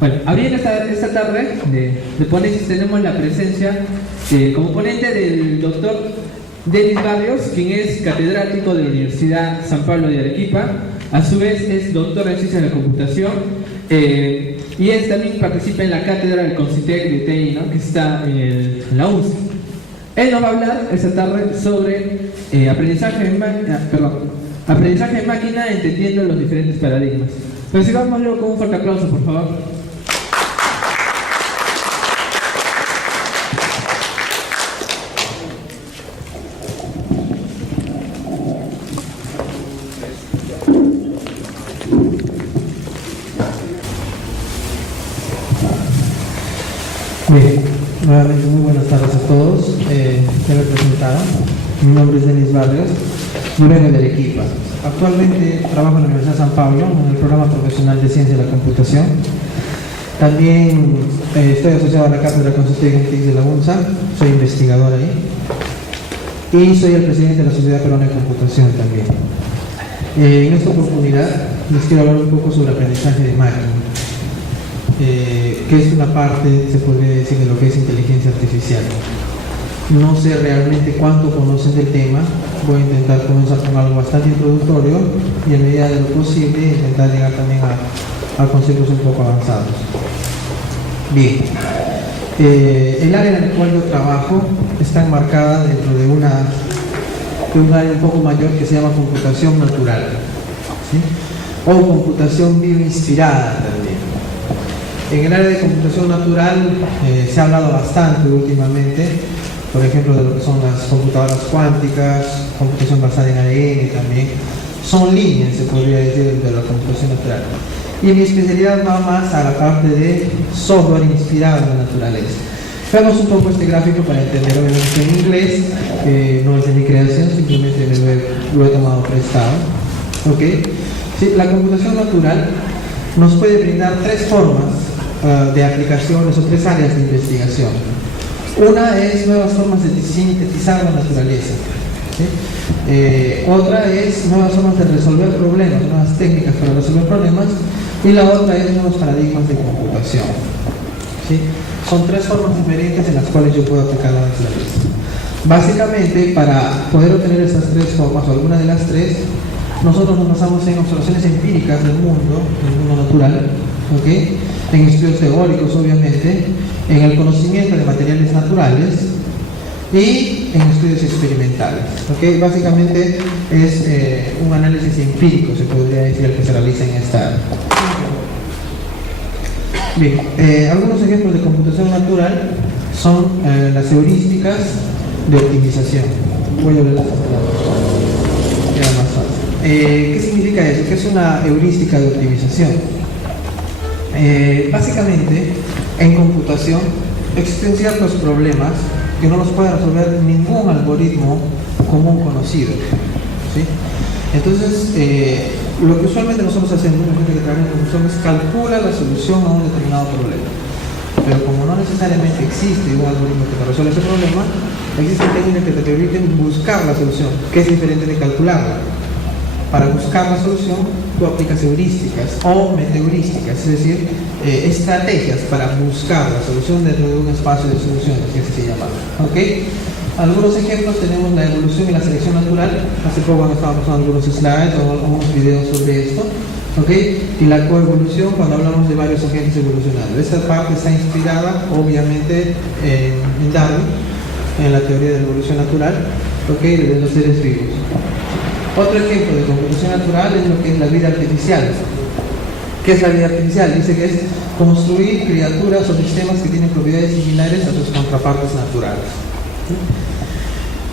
Bueno, abriendo esta tarde de ponencias tenemos la presencia como ponente del doctor Denis Barrios, quien es catedrático de la Universidad San Pablo de Arequipa, a su vez es doctor en Ciencias de la Computación y él también participa en la cátedra del CONCITEC de TI, ¿no? Que está en la UNCE. Él nos va a hablar esta tarde sobre aprendizaje en máquina, entendiendo los diferentes paradigmas. Recibanmoslo con un fuerte aplauso, por favor. Bien, nuevamente muy buenas tardes a todos. Ya me presentaron. Mi nombre es Denis Barrios, yo vengo de Arequipa. Actualmente trabajo en la Universidad San Pablo en el programa profesional de Ciencia de la Computación. También estoy asociado a la cátedra CONCITEC de la UNSA, soy investigador ahí. Y soy el presidente de la Sociedad Peruana de Computación también. En esta oportunidad les quiero hablar un poco sobre aprendizaje de máquina. Que es una parte, se podría decir, de lo que es inteligencia artificial. No sé realmente cuánto conocen del tema, voy a intentar comenzar con algo bastante introductorio y en medida de lo posible intentar llegar también a conceptos un poco avanzados. Bien, el área en la cual yo trabajo está enmarcada dentro de un área un poco mayor que se llama computación natural, ¿sí? O computación bioinspirada también. En el área de computación natural se ha hablado bastante últimamente, por ejemplo, de lo que son las computadoras cuánticas, computación basada en ADN también. Son líneas, se podría decir, de la computación natural. Y mi especialidad va más a la parte de software inspirado en la naturaleza. Veamos un poco este gráfico para entender, obviamente en inglés, no es de mi creación, simplemente lo he tomado prestado. ¿Okay? Sí, la computación natural nos puede brindar tres formas de aplicaciones o tres áreas de investigación. Una es nuevas formas de sintetizar la naturaleza, ¿sí? Otra es nuevas formas de resolver problemas, nuevas técnicas para resolver problemas, y la otra es nuevos paradigmas de computación, ¿sí? Son tres formas diferentes en las cuales yo puedo aplicar la naturaleza. Básicamente, para poder obtener esas tres formas o alguna de las tres, nosotros nos basamos en observaciones empíricas del mundo natural, ¿okay? En estudios teóricos, obviamente, en el conocimiento de materiales naturales y en estudios experimentales. ¿Okay? Básicamente es un análisis empírico, se podría decir, el que se realiza en esta área. Bien, algunos ejemplos de computación natural son las heurísticas de optimización. Voy a hablar más fácil. ¿Qué significa eso? ¿Qué es una heurística de optimización? Básicamente, en computación existen ciertos problemas que no los puede resolver ningún algoritmo común conocido, ¿sí? Entonces, lo que usualmente nosotros hacemos, la gente que trabaja en computación, es calcular la solución a un determinado problema. Pero como no necesariamente existe un algoritmo que te resuelva ese problema, existen técnicas que te permiten buscar la solución, que es diferente de calcularla. Para buscar la solución, tú aplicas heurísticas o metaheurísticas, es decir, estrategias para buscar la solución dentro de un espacio de soluciones, que así se llama. ¿Okay? Algunos ejemplos tenemos la evolución y la selección natural. Hace poco han estado mostrando algunos slides o algunos videos sobre esto. ¿Okay? Y la coevolución, cuando hablamos de varios agentes evolucionarios. Esta parte está inspirada, obviamente, en Darwin, en la teoría de la evolución natural, ¿okay? De los seres vivos. Otro ejemplo de computación natural es lo que es la vida artificial. ¿Qué es la vida artificial? Dice que es construir criaturas o sistemas que tienen propiedades similares a sus contrapartes naturales. ¿Sí?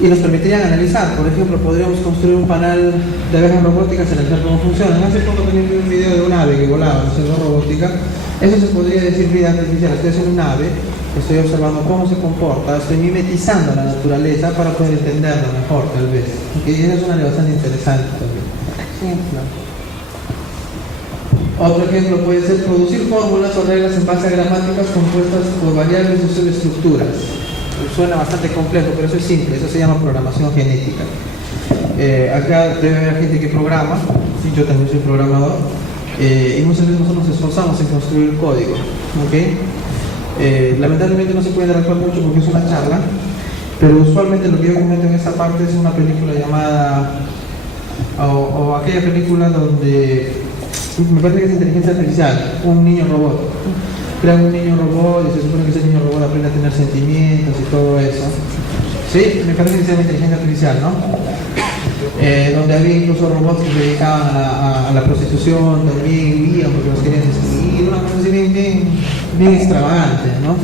Y nos permitirían analizar, por ejemplo, podríamos construir un panel de abejas robóticas, analizar cómo funcionan. Hace poco también vi un video de un ave que volaba, no sé, robótica. Eso se podría decir vida artificial. Estoy haciendo un ave, estoy observando cómo se comporta, estoy mimetizando la naturaleza para poder entenderla mejor, tal vez. Y eso es una área bastante interesante también. Sí, claro. Otro ejemplo puede ser producir fórmulas o reglas en base a gramáticas compuestas por variables o subestructuras. Suena bastante complejo, pero eso es simple, eso se llama programación genética. Acá debe haber gente que programa, sí, yo también soy programador, y muchas veces nosotros nos esforzamos en construir código, ¿okay? Lamentablemente no se puede interactuar mucho porque es una charla, pero usualmente lo que yo comento en esta parte es una película llamada, o aquella película donde, me parece que es inteligencia artificial, un niño robot. Crean un niño robot y se supone que ese niño robot aprende a tener sentimientos y todo eso. Sí, me parece que se llama inteligencia artificial, ¿no? Donde había incluso robots que se dedicaban a la prostitución, también vivían porque los querían destruir, una cosa así bien extravagante, ¿no?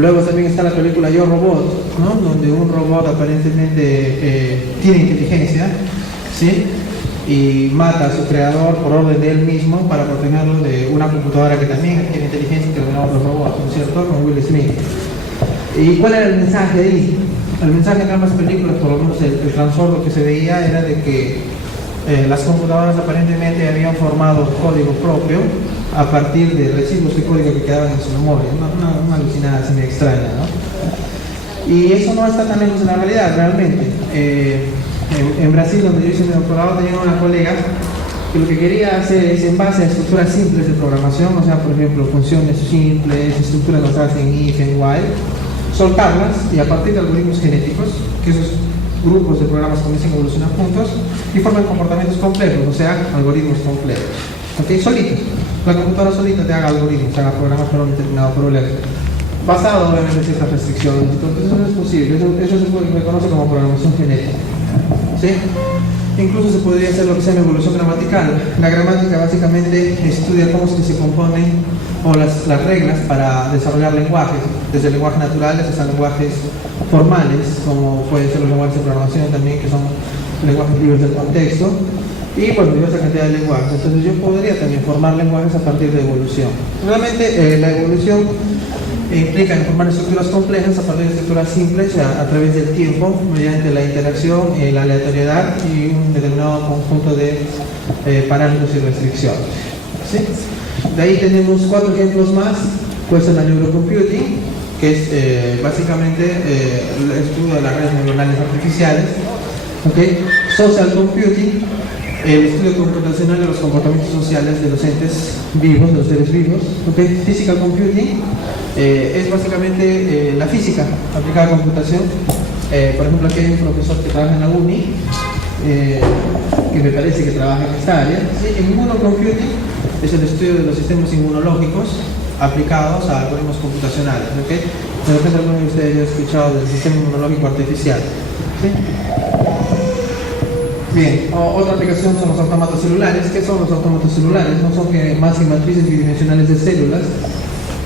Luego también está la película Yo Robot, ¿no? Donde un robot aparentemente tiene inteligencia, ¿sí? Y mata a su creador por orden de él mismo para protegerlo de una computadora que también tiene inteligencia y que ordenaba los robots, ¿no es cierto? Con Will Smith. ¿Y cuál era el mensaje ahí? El mensaje en ambas películas, por lo menos el trasfondo que se veía, era de que las computadoras aparentemente habían formado código propio a partir de residuos de código que quedaban en su memoria, una alucinada así medio extraña, ¿no? Y eso no está tan lejos de la realidad, realmente. En Brasil, donde yo hice mi doctorado, tenía una colega que lo que quería hacer es, en base a estructuras simples de programación, o sea, por ejemplo, funciones simples, estructuras basadas en if, en while, soltarlas y a partir de algoritmos genéticos, que esos grupos de programas comienzan a evolucionar juntos y forman comportamientos complejos, o sea, algoritmos complejos. ¿Ok? Solitos. La computadora solita te haga algoritmos, te haga programas para un determinado problema. Basado obviamente en ciertas restricciones. Entonces eso no es posible, eso se reconoce como programación genética. ¿Sí? Incluso se podría hacer lo que se llama evolución gramatical. La gramática básicamente estudia cómo es que se componen o las reglas para desarrollar lenguajes, desde lenguajes naturales hasta lenguajes formales, como pueden ser los lenguajes de programación también, que son lenguajes libres del contexto, y bueno, diversa cantidad de lenguajes. Entonces yo podría también formar lenguajes a partir de evolución. Realmente la evolución implica formar estructuras complejas a partir de estructuras simples a través del tiempo, mediante la interacción, la aleatoriedad y un determinado conjunto de parámetros y restricciones. ¿Sí? De ahí tenemos 4 ejemplos más. Pues en la neurocomputing, que es básicamente el estudio de las redes neuronales artificiales. ¿Okay? Social computing, el estudio computacional de los comportamientos sociales de los entes vivos, de los seres vivos. ¿Okay? Physical computing es básicamente la física aplicada a computación. Por ejemplo, aquí hay un profesor que trabaja en la UNI, que me parece que trabaja en esta área. ¿Sí? Immunocomputing es el estudio de los sistemas inmunológicos aplicados a algoritmos computacionales. ¿Okay? De repente alguno de ustedes ya ha escuchado del sistema inmunológico artificial. ¿Sí? Bien, otra aplicación son los autómatas celulares. ¿Qué son los autómatas celulares? No son más que matrices bidimensionales de células,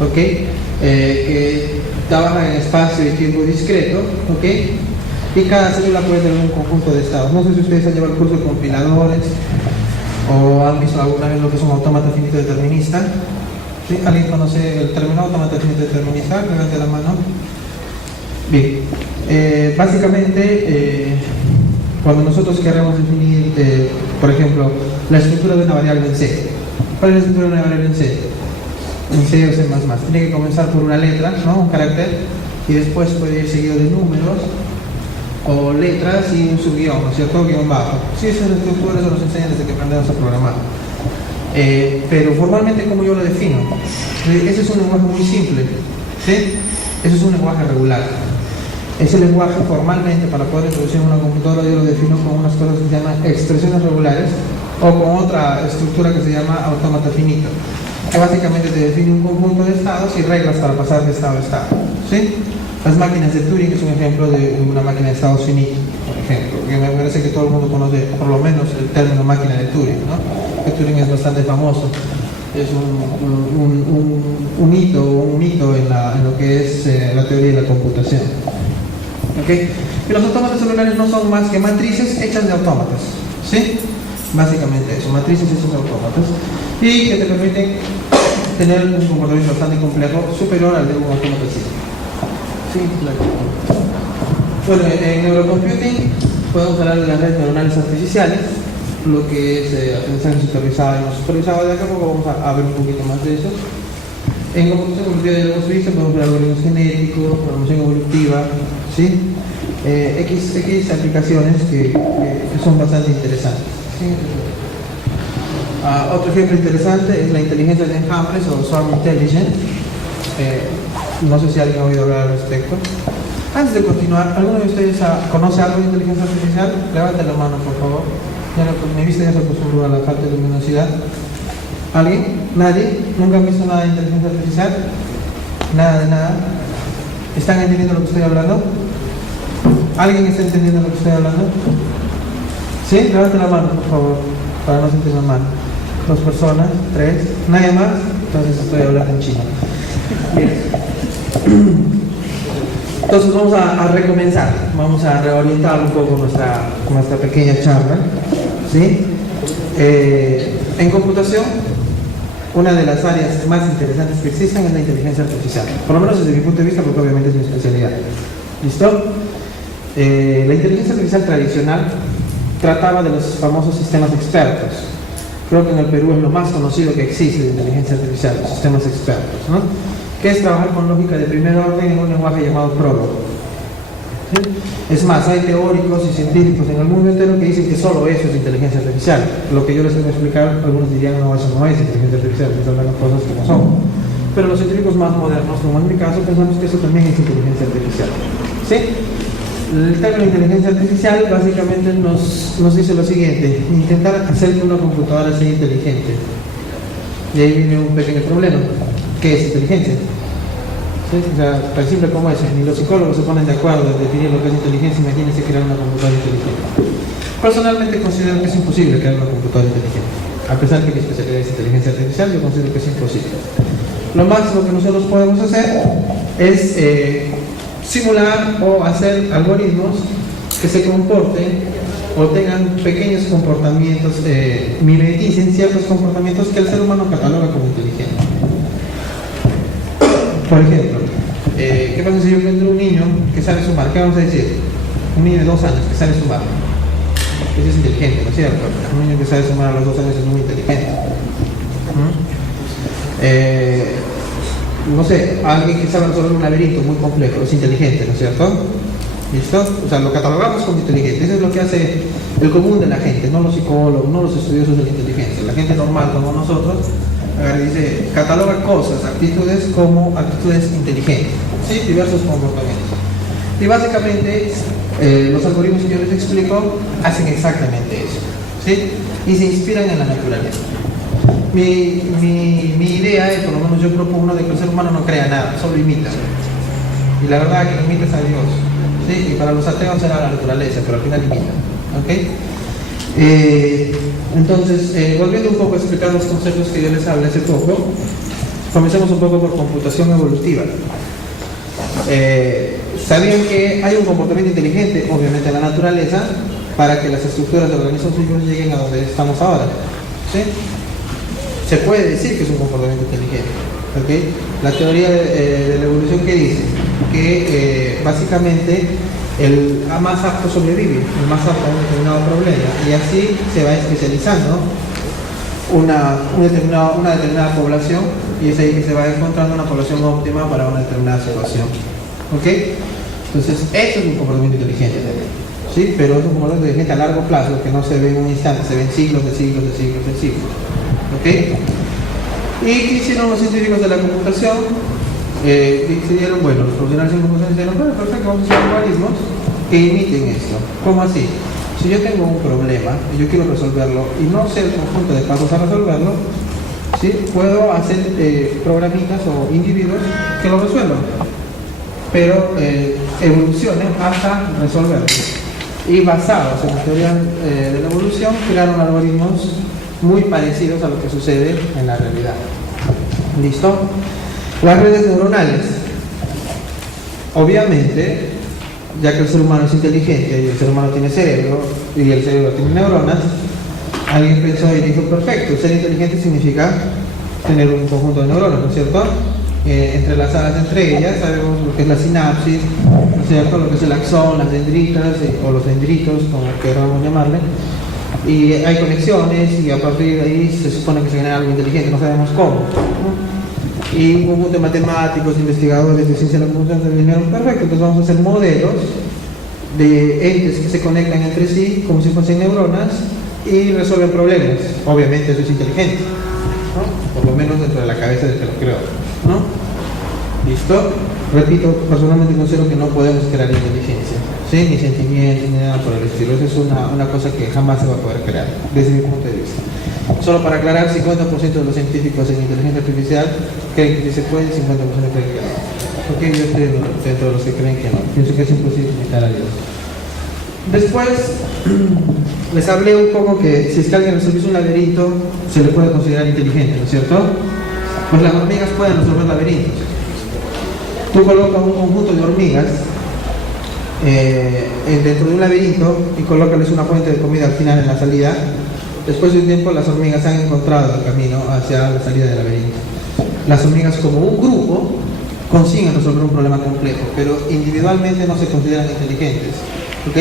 ¿okay? Que trabajan en espacio y tiempo discreto, ¿okay? Y cada célula puede tener un conjunto de estados. No sé si ustedes han llevado el curso de compiladores o han visto alguna vez lo que es un autómata finito determinista. ¿Sí? ¿Alguien conoce el término autómata finito determinista? Levante la mano. Bien, básicamente cuando nosotros queremos definir, por ejemplo, la estructura de una variable en C. ¿Cuál es la estructura de una variable en C? En C o C++. Tiene que comenzar por una letra, ¿no? Un carácter, y después puede ir seguido de números o letras y un subguión, ¿no es cierto? Guión bajo. Sí, esa es la estructura, eso nos enseñan desde que aprendemos a programar. Pero formalmente, ¿cómo yo lo defino? Ese es un lenguaje muy simple, ¿sí? Ese es un lenguaje regular. Ese lenguaje formalmente, para poder introducir en una computadora, yo lo defino con unas cosas que se llaman expresiones regulares o con otra estructura que se llama autómata finito, que básicamente te define un conjunto de estados y reglas para pasar de estado a estado. ¿Sí? Las máquinas de Turing es un ejemplo de una máquina de estados finitos, por ejemplo, que me parece que todo el mundo conoce por lo menos el término máquina de Turing, ¿no? Que Turing es bastante famoso. Es un hito en lo que es la teoría de la computación. ¿Okay? Y los autómatas celulares no son más que matrices hechas de autómatas, ¿sí? Básicamente eso, matrices hechas de autómatas, y que te permiten tener un comportamiento bastante complejo, superior al de un autómata simple. Sí, claro. Bueno, en neurocomputing podemos hablar de las redes neuronales artificiales, lo que es aprendizaje supervisado y no supervisado. De acá a poco vamos a ver un poquito más de eso. En computación evolutiva ya lo hemos visto, podemos ver algoritmos genéticos, programación evolutiva, ¿sí? X aplicaciones que son bastante interesantes. ¿Sí? Otro ejemplo interesante es la inteligencia de enjambres o swarm intelligence. No sé si alguien ha oído hablar al respecto. Antes de continuar, ¿alguno de ustedes conoce algo de inteligencia artificial? Levante la mano, por favor. Mi vista ya se acostumbró a la falta de luminosidad. ¿Alguien? ¿Nadie? ¿Nunca han visto nada de inteligencia artificial? Nada de nada. ¿Están entendiendo lo que estoy hablando? ¿Alguien está entendiendo lo que estoy hablando? ¿Sí? Levante la mano, por favor, para no sentirse mal. 2 personas, 3, nadie más. Entonces estoy hablando en chino. Bien. Entonces vamos a recomenzar, vamos a reorientar un poco nuestra pequeña charla. ¿Sí? En computación, una de las áreas más interesantes que existen es la inteligencia artificial, por lo menos desde mi punto de vista, porque obviamente es mi especialidad. ¿Listo? La inteligencia artificial tradicional trataba de los famosos sistemas expertos. Creo que en el Perú es lo más conocido que existe de inteligencia artificial, los sistemas expertos, ¿no? Que es trabajar con lógica de primer orden en un lenguaje llamado Prolog. ¿Sí? Es más, hay teóricos y científicos en el mundo entero que dicen que solo eso es inteligencia artificial. Lo que yo les voy a explicar, algunos dirían, no, eso no es inteligencia artificial, están hablando cosas que no son. Pero los científicos más modernos, como en mi caso, pensamos que eso también es inteligencia artificial. ¿Sí? El término inteligencia artificial básicamente nos dice lo siguiente: intentar hacer que una computadora sea inteligente. Y ahí viene un pequeño problema. ¿Qué es inteligencia? ¿Sí? O sea, tan simple como eso. Ni los psicólogos se ponen de acuerdo en definir lo que es inteligencia. Imagínense crear una computadora inteligente. Personalmente considero que es imposible crear una computadora inteligente. A pesar de que mi especialidad es inteligencia artificial, yo considero que es imposible. Lo máximo que nosotros podemos hacer es simular o hacer algoritmos que se comporten o tengan pequeños comportamientos, mimeticen ciertos comportamientos que el ser humano cataloga como inteligente. Por ejemplo, ¿qué pasa si yo encuentro un niño que sabe sumar? ¿Qué vamos a decir? Un niño de 2 años que sabe sumar. Ese es inteligente, ¿no es cierto? Un niño que sabe sumar a los 2 años es muy inteligente. No sé, alguien que sabe resolver un laberinto muy complejo es inteligente, ¿no es cierto? ¿Listo? O sea, lo catalogamos como inteligente. Eso es lo que hace el común de la gente, no los psicólogos, no los estudiosos de la inteligencia. La gente normal como nosotros dice, cataloga cosas, actitudes como actitudes inteligentes, ¿sí? Diversos comportamientos. Y básicamente los algoritmos que yo les explico hacen exactamente eso, ¿sí? Y se inspiran en la naturaleza. Mi idea es, por lo menos yo propongo, de que el ser humano no crea nada, solo imita. Y la verdad que imitas a Dios, ¿sí? Y para los ateos será la naturaleza, pero al final imita, ¿ok? Entonces, volviendo un poco a explicar los conceptos que yo les hablé hace poco, comencemos un poco por computación evolutiva. ¿Sabían que hay un comportamiento inteligente, obviamente en la naturaleza, para que las estructuras de organismos vivos lleguen a donde estamos ahora? ¿Sí? Se puede decir que es un comportamiento inteligente, ¿okay? La teoría de la evolución, que dice que básicamente el más apto sobrevive, el más apto a un determinado problema, y así se va especializando una determinada población, y es ahí que se va encontrando una población óptima para una determinada situación. ¿Ok? Entonces, eso es un comportamiento inteligente, ¿sí? Pero es un comportamiento inteligente a largo plazo, que no se ve en un instante, se ven siglos de siglos de siglos de siglos. ¿Ok? ¿Y qué hicieron los científicos de la computación? Decidieron, bueno, los profesionales en computación dijeron, bueno, perfecto, vamos a hacer algoritmos que imiten esto. ¿Cómo así? Si yo tengo un problema y yo quiero resolverlo y no sé el conjunto de pasos a resolverlo, ¿sí? Puedo hacer programitas o individuos que lo resuelvan, pero evolucionen hasta resolverlo. Y basados en la teoría de la evolución, crearon algoritmos muy parecidos a lo que sucede en la realidad. ¿Listo? Las redes neuronales. Obviamente, ya que el ser humano es inteligente y el ser humano tiene cerebro y el cerebro tiene neuronas, alguien pensó y dijo, perfecto, ser inteligente significa tener un conjunto de neuronas, ¿no es cierto? Entrelazadas entre ellas, sabemos lo que es la sinapsis, ¿no es cierto? Lo que es el axón, las dendritas o los dendritos, como queramos llamarle, y hay conexiones y a partir de ahí se supone que se genera algo inteligente, no sabemos cómo, ¿no? Y un conjunto de matemáticos, investigadores de ciencia de la computación se dijeron, perfecto, entonces vamos a hacer modelos de entes que se conectan entre sí como si fuesen neuronas y resuelven problemas. Obviamente eso es inteligencia, ¿no? Por lo menos dentro de la cabeza del que lo creó, ¿no? ¿Listo? Repito, personalmente considero que no podemos crear inteligencia, ¿sí? Ni sentimientos, ni nada por el estilo. Eso es una cosa que jamás se va a poder crear, desde mi punto de vista. Solo para aclarar, 50% de los científicos en inteligencia artificial creen que sí se puede, 50% creen que no. Ok, yo estoy dentro de los que creen que no. Pienso que es imposible imitar a Dios. Después, les hablé un poco que si es que alguien resuelve un laberinto, se le puede considerar inteligente, ¿no es cierto? Pues las hormigas pueden resolver laberintos. Tú colocas un conjunto de hormigas dentro de un laberinto y colócales una fuente de comida al final en la salida. Después de un tiempo las hormigas han encontrado el camino hacia la salida del laberinto. Las hormigas como un grupo consiguen resolver un problema complejo, pero individualmente no se consideran inteligentes, ¿ok?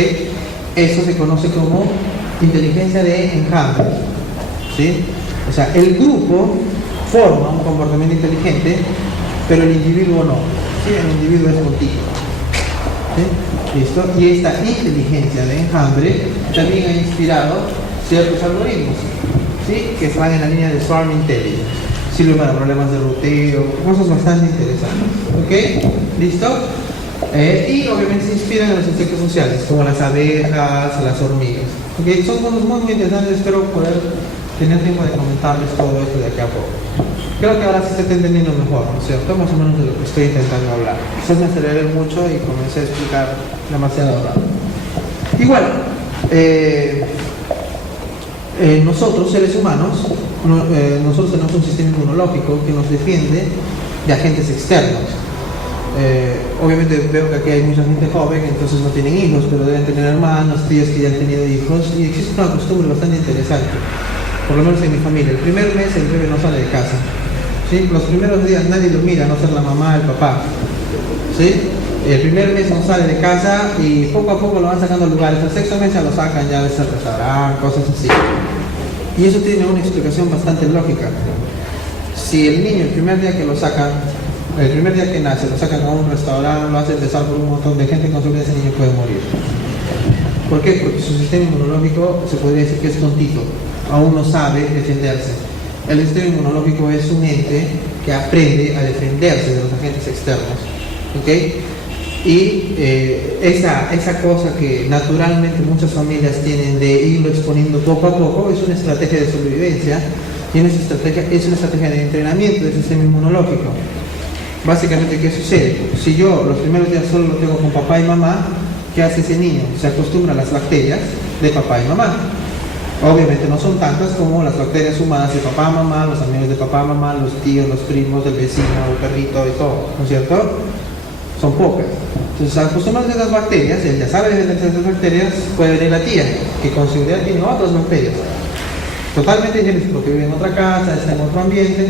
Eso se conoce como inteligencia de enjambre, ¿sí? O sea, el grupo forma un comportamiento inteligente, pero el individuo no, ¿sí? El individuo es contigo, ¿sí? ¿Listo? Y esta inteligencia de enjambre también ha inspirado ciertos algoritmos, ¿sí? Que van en la línea de Swarm Intelligence. Sirve para problemas de ruteo, cosas bastante interesantes, ¿ok? ¿Listo? Y obviamente se inspiran en los insectos sociales, como las abejas, las hormigas, ¿ok? Son cosas muy, muy interesantes, espero poder tener tiempo de comentarles todo esto de aquí a poco. Creo que ahora sí se está entendiendo mejor, ¿no es cierto? Más o menos de lo que estoy intentando hablar. Quizás me aceleré mucho y comencé a explicar demasiado rápido. Y bueno, nosotros, seres humanos, nosotros tenemos un sistema inmunológico que nos defiende de agentes externos. Obviamente veo que aquí hay mucha gente joven, entonces no tienen hijos, pero deben tener hermanos, tíos que ya han tenido hijos, y existe una costumbre bastante interesante, por lo menos en mi familia. El primer mes el bebé no sale de casa, ¿sí? Los primeros días nadie lo mira, a no ser la mamá, el papá, ¿sí? El primer mes no sale de casa y poco a poco lo van sacando a lugares. El sexto mes ya lo sacan ya a veces al restaurante, cosas así. Y eso tiene una explicación bastante lógica. Si el niño el primer día que lo sacan, el primer día que nace, lo sacan a un restaurante, lo hacen besar por un montón de gente, con seguridad ese niño puede morir. ¿Por qué? Porque su sistema inmunológico se podría decir que es tontito, aún no sabe defenderse. El sistema inmunológico es un ente que aprende a defenderse de los agentes externos, ¿ok? Y esa cosa que naturalmente muchas familias tienen de irlo exponiendo poco a poco es una estrategia de sobrevivencia y es una estrategia de entrenamiento del sistema inmunológico. Básicamente, ¿qué sucede? Si yo los primeros días solo lo tengo con papá y mamá, ¿qué hace ese niño? Se acostumbra a las bacterias de papá y mamá. Obviamente no son tantas como las bacterias humanas de papá, mamá, los amigos de papá, mamá, los tíos, los primos, el vecino, el perrito y todo, ¿no es cierto? Son pocas. Entonces, al acostumbrarse a esas bacterias, él ya sabe de esas bacterias, puede venir la tía, que con seguridad tiene otras bacterias. Totalmente diferentes, porque vive en otra casa, está en otro ambiente,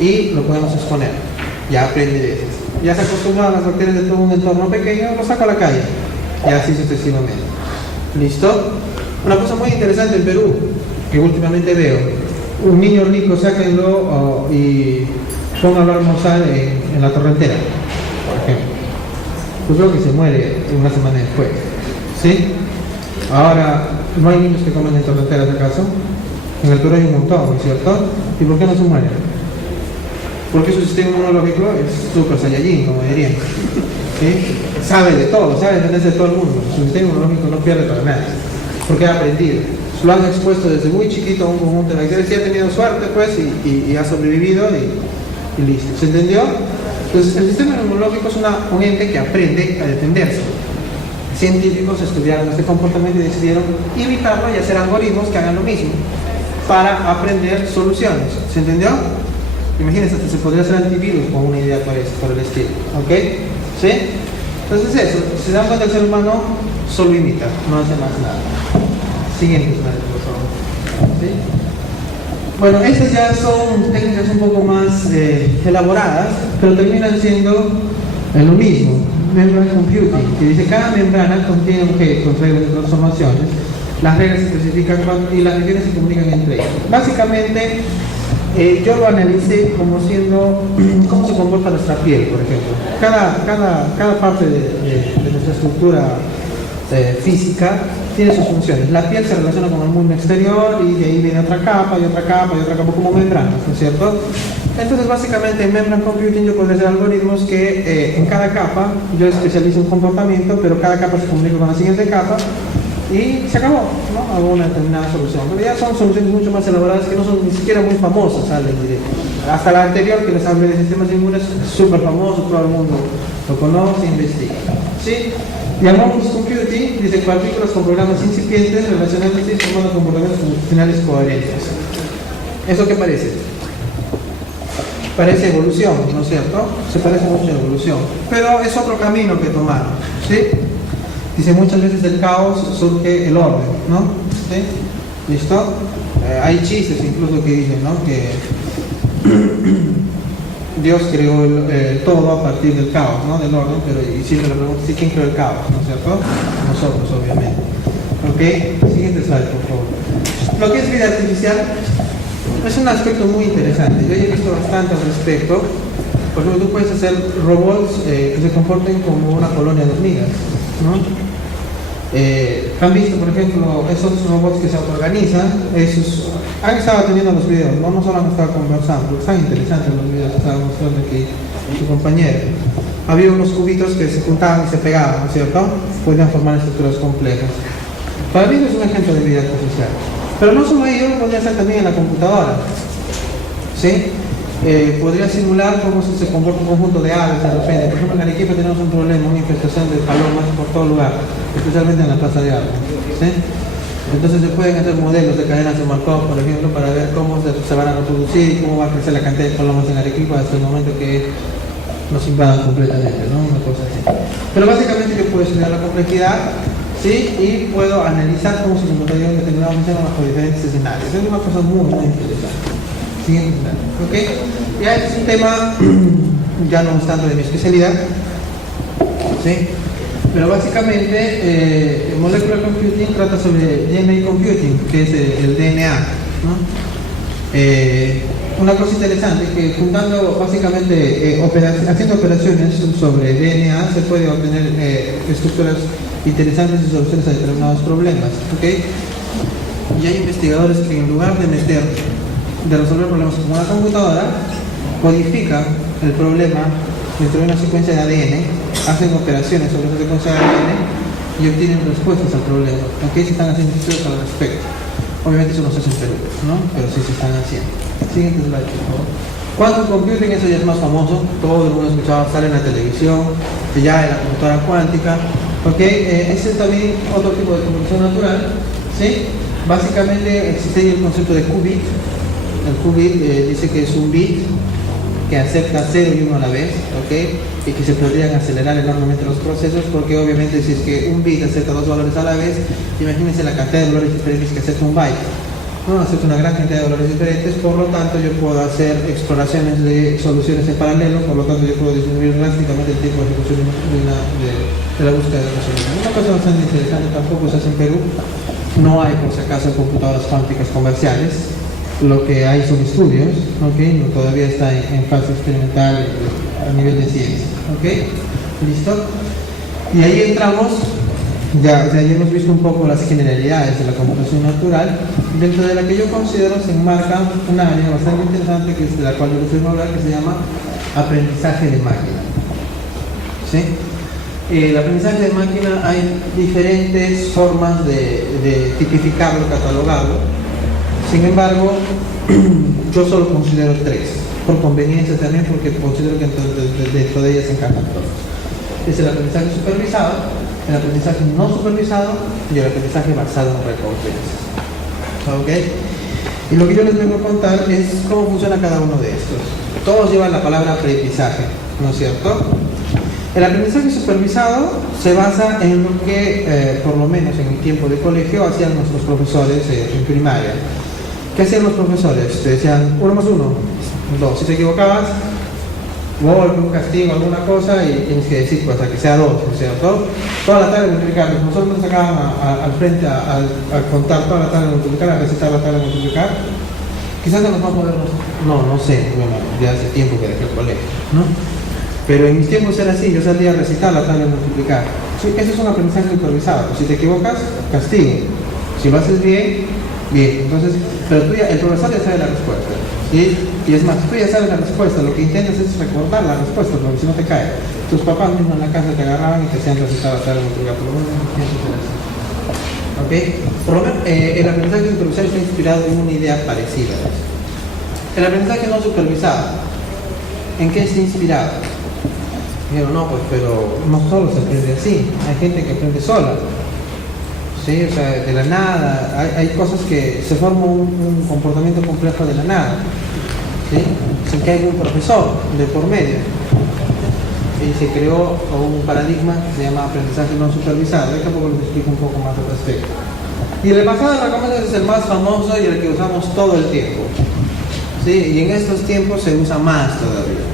y lo podemos exponer. Ya aprende de esas. Ya se acostumbra a las bacterias de todo un entorno pequeño, lo saco a la calle. Y así sucesivamente. ¿Listo? Una cosa muy interesante en Perú, que últimamente veo. Un niño rico, sáquenlo y pónganlo a almorzar en la torrentera, por ejemplo. Pues creo que se muere una semana después, ¿sí? Ahora, ¿no hay niños que comen en torrenteras acaso? En el Perú hay un montón, ¿no es cierto? ¿Y por qué no se mueren? Porque su sistema inmunológico es super saiyajin, como dirían, ¿sí? Sabe de todo, sabe defenderse de todo el mundo. Su sistema inmunológico no pierde para nada, porque ha aprendido. Lo han expuesto desde muy chiquito a un conjunto de bacterias y ha tenido suerte, pues, y ha sobrevivido y listo. ¿Se entendió? Entonces, el sistema inmunológico es un ente que aprende a defenderse. Científicos estudiaron este comportamiento y decidieron imitarlo y hacer algoritmos que hagan lo mismo para aprender soluciones. ¿Se entendió? Imagínense, hasta se podría hacer antivirus con una idea por el estilo. ¿Ok? ¿Sí? Entonces eso, si se dan cuenta, el ser humano solo imita, no hace más nada. Siguiente slide, por favor. ¿Sí? Bueno, estas ya son técnicas un poco más elaboradas, pero terminan siendo lo mismo. Membrane computing, que dice cada membrana contiene objetos, reglas de transformaciones. Las reglas se especifican y las regiones se comunican entre ellas. Básicamente, yo lo analicé como siendo cómo se comporta nuestra piel, por ejemplo. Cada parte de nuestra estructura física tiene sus funciones. La piel se relaciona con el mundo exterior y de ahí viene otra capa y otra capa y otra capa como membranas, ¿no es cierto? Entonces básicamente en Membrane Computing yo puedo hacer algoritmos que en cada capa yo especializo un comportamiento, pero cada capa se comunica con la siguiente capa y se acabó, ¿no? Hago una determinada solución. Pero ya son soluciones mucho más elaboradas que no son ni siquiera muy famosas, ¿sale? Hasta la anterior que les hablé de sistemas inmunes es súper famoso, todo el mundo lo conoce e investiga, ¿sí? Llamamos computing, dice partículas con programas incipientes relacionándose y formando comportamientos funcionales coherentes. ¿Eso qué parece? Parece evolución, ¿no es cierto? Se parece mucho a la evolución, pero es otro camino que tomar, ¿sí? Dice, muchas veces del caos surge el orden, ¿no? ¿Sí? ¿Listo? Hay chistes incluso que dicen, ¿no? Que Dios creó el todo a partir del caos, ¿no? Del orden, pero y siempre le pregunto, ¿sí, quién creó el caos? ¿No es cierto? Nosotros, obviamente. ¿Ok? Siguiente slide, por favor. Lo que es vida artificial es un aspecto muy interesante. Yo he visto bastante al respecto. Por ejemplo, tú puedes hacer robots que se comporten como una colonia de hormigas, ¿no? Han visto, por ejemplo, esos robots que se autoorganizan, esos han estado teniendo los videos, no solo han estado conversando, están interesantes los videos que estaba mostrando aquí su compañero. Había unos cubitos que se juntaban y se pegaban, ¿no es cierto? Podían formar estructuras complejas. Para mí es un ejemplo de vida artificial. Pero no solo ello, podría ser también en la computadora, ¿sí? Podría simular cómo se comporta un conjunto de aves de repente. Por ejemplo, en Arequipa tenemos un problema, una infestación de palomas por todo lugar, especialmente en la plaza de árboles, ¿sí? Entonces se pueden hacer modelos de cadenas de Markov, por ejemplo, para ver cómo se van a reproducir y cómo va a crecer la cantidad de palomas en Arequipa hasta el momento que nos invadan completamente, ¿no? Una cosa así. Pero básicamente yo puedo estudiar la complejidad, ¿sí? Y puedo analizar cómo se comportaría en determinado momento bajo diferentes escenarios. Es una cosa muy, muy interesante. Siguiente slide, ¿ok? Ya este es un tema, ya no es tanto de mi especialidad, ¿sí? Pero básicamente, Molecular Computing trata sobre DNA Computing, que es el DNA, ¿no? Una cosa interesante es que juntando básicamente, haciendo operaciones sobre DNA, se puede obtener estructuras interesantes y soluciones a determinados problemas, ¿ok? Y hay investigadores que en lugar de resolver problemas con una computadora, codifican el problema dentro de una secuencia de ADN, hacen operaciones sobre esa secuencia de ADN y obtienen respuestas al problema. Aquí se están haciendo estudios al respecto. Obviamente eso no se hace en Perú, ¿no? Pero sí se están haciendo. Siguiente slide, por favor. Quantum Computing, eso ya es más famoso, todo el mundo ha escuchado, sale en la televisión, ya en la computadora cuántica. ¿Ok? Este es también otro tipo de computación natural, ¿sí? Básicamente existe el concepto de qubit. El qubit dice que es un bit que acepta 0 y 1 a la vez, ¿ok? Y que se podrían acelerar enormemente los procesos, porque obviamente si es que un bit acepta 2 valores a la vez, imagínense la cantidad de valores diferentes que acepta un byte, ¿no? Acepta una gran cantidad de valores diferentes, por lo tanto yo puedo hacer exploraciones de soluciones en paralelo, por lo tanto yo puedo disminuir drásticamente el tiempo de ejecución de la búsqueda de la solución. Una cosa bastante interesante, tampoco se hace en Perú, no hay por si acaso computadoras cuánticas comerciales. Lo que hay son estudios, ¿okay? Todavía está en fase experimental a nivel de ciencia, ¿ok? ¿Listo? Y ahí entramos, ya hemos visto un poco las generalidades de la computación natural, dentro de la que yo considero se enmarca una área bastante interesante, que es de la cual yo les voy a hablar, que se llama aprendizaje de máquina, ¿sí? El aprendizaje de máquina hay diferentes formas de tipificarlo, catalogarlo. Sin embargo, yo solo considero 3, por conveniencia también, porque considero que dentro de ellas encajan todos. Es el aprendizaje supervisado, el aprendizaje no supervisado y el aprendizaje basado en recompensas. ¿Ok? Y lo que yo les vengo a contar es cómo funciona cada uno de estos. Todos llevan la palabra aprendizaje, ¿no es cierto? El aprendizaje supervisado se basa en lo que, por lo menos en mi tiempo de colegio, hacían nuestros profesores en primaria. ¿Qué hacían los profesores? Te decían 1 más 1, 2. Si te equivocabas, golpe, un castigo, alguna cosa, y tienes que decir pues a que sea 2, ¿no es cierto? Toda la tarde multiplicar. Los profesores nos sacaban al frente a contar toda la tarde multiplicar, a recitar la tarde multiplicar. Quizás de los más modernos, no sé, bueno, ya hace tiempo que dejé el colegio, ¿no? Pero en mis tiempos era así, yo salía a recitar la tabla de multiplicar. Sí, eso es un aprendizaje supervisado. Si te equivocas, castigo. Si lo haces bien, bien. Entonces, pero tú ya, el profesor ya sabe la respuesta. ¿Sí? Y es más, tú ya sabes la respuesta, lo que intentas es recordar la respuesta, porque si no te cae. Tus papás mismos en la casa te agarraban y te hacían recitar la tabla de multiplicar. Por lo menos en mis tiempos era así. ¿Ok? Por lo menos, el aprendizaje supervisado está inspirado en una idea parecida. El aprendizaje no supervisado, ¿en qué está inspirado? Dijeron, no, pues, pero no solo se aprende así, hay gente que aprende sola, ¿sí? O sea, de la nada, hay cosas que se forma un comportamiento complejo de la nada, ¿sí? Sin que haya un profesor de por medio. Y se creó un paradigma que se llama aprendizaje no supervisado. Ahí tampoco les explico un poco más al respecto. Y el pasado de recomendaciones es el más famoso y el que usamos todo el tiempo, ¿sí? Y en estos tiempos se usa más todavía.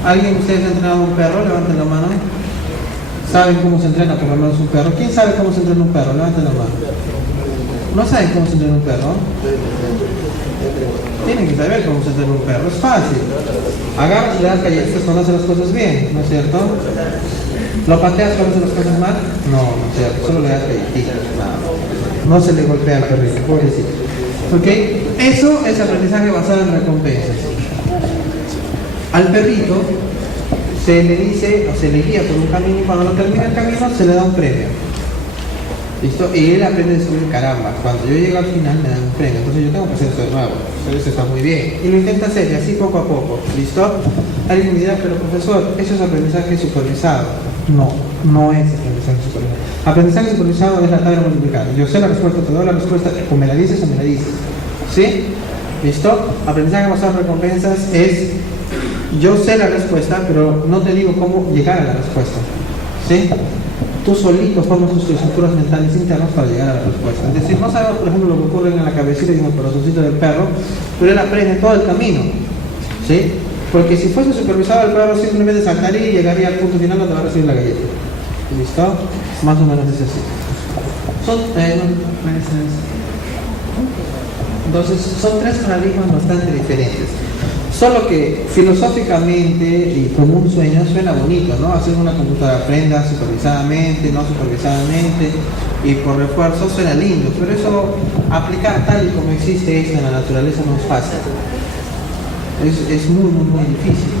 ¿Alguien de ustedes ha entrenado a un perro? Levanten la mano. ¿Saben cómo se entrena por lo menos un perro? ¿Quién sabe cómo se entrena un perro? Levanten la mano. ¿No saben cómo se entrena un perro? Tienen que saber cómo se entrena un perro, es fácil. Agarras y le das galletas cuando hace las cosas bien, ¿no es cierto? ¿Lo pateas cuando hace las cosas mal? No, no es cierto, solo le das galletitas. No se le golpea al perrito, pobrecito. ¿Ok? Eso es aprendizaje basado en recompensas. Al perrito se le dice o se le guía por un camino y cuando lo termina el camino se le da un premio. ¿Listo? Y él aprende a descubrir, caramba, cuando yo llego al final me dan un premio, entonces yo tengo que hacer esto de nuevo. Entonces está muy bien. Y lo intenta hacer y así poco a poco. ¿Listo? Alguien me dirá, pero profesor, eso es aprendizaje supervisado. No, no es aprendizaje supervisado. Aprendizaje supervisado es la tabla multiplicada. Yo sé la respuesta, te doy la respuesta, o me la dices o me la dices. ¿Sí? ¿Listo? Aprendizaje basado en recompensas es, yo sé la respuesta, pero no te digo cómo llegar a la respuesta. ¿Sí? Tú solito formas tus estructuras mentales internas para llegar a la respuesta. Es decir, no sabemos, por ejemplo, lo que ocurre en la cabecita y en el corazoncito del perro, pero él aprende todo el camino. ¿Sí? Porque si fuese supervisado, el perro simplemente saltaría y llegaría al punto final donde va a recibir la galleta. ¿Listo? Más o menos es así. Entonces, son tres paradigmas bastante diferentes. Solo que filosóficamente y como un sueño suena bonito, ¿no? Hacer una computadora aprenda supervisadamente, no supervisadamente y por refuerzo suena lindo, pero eso aplicar tal y como existe esto en la naturaleza no es fácil. Es muy difícil.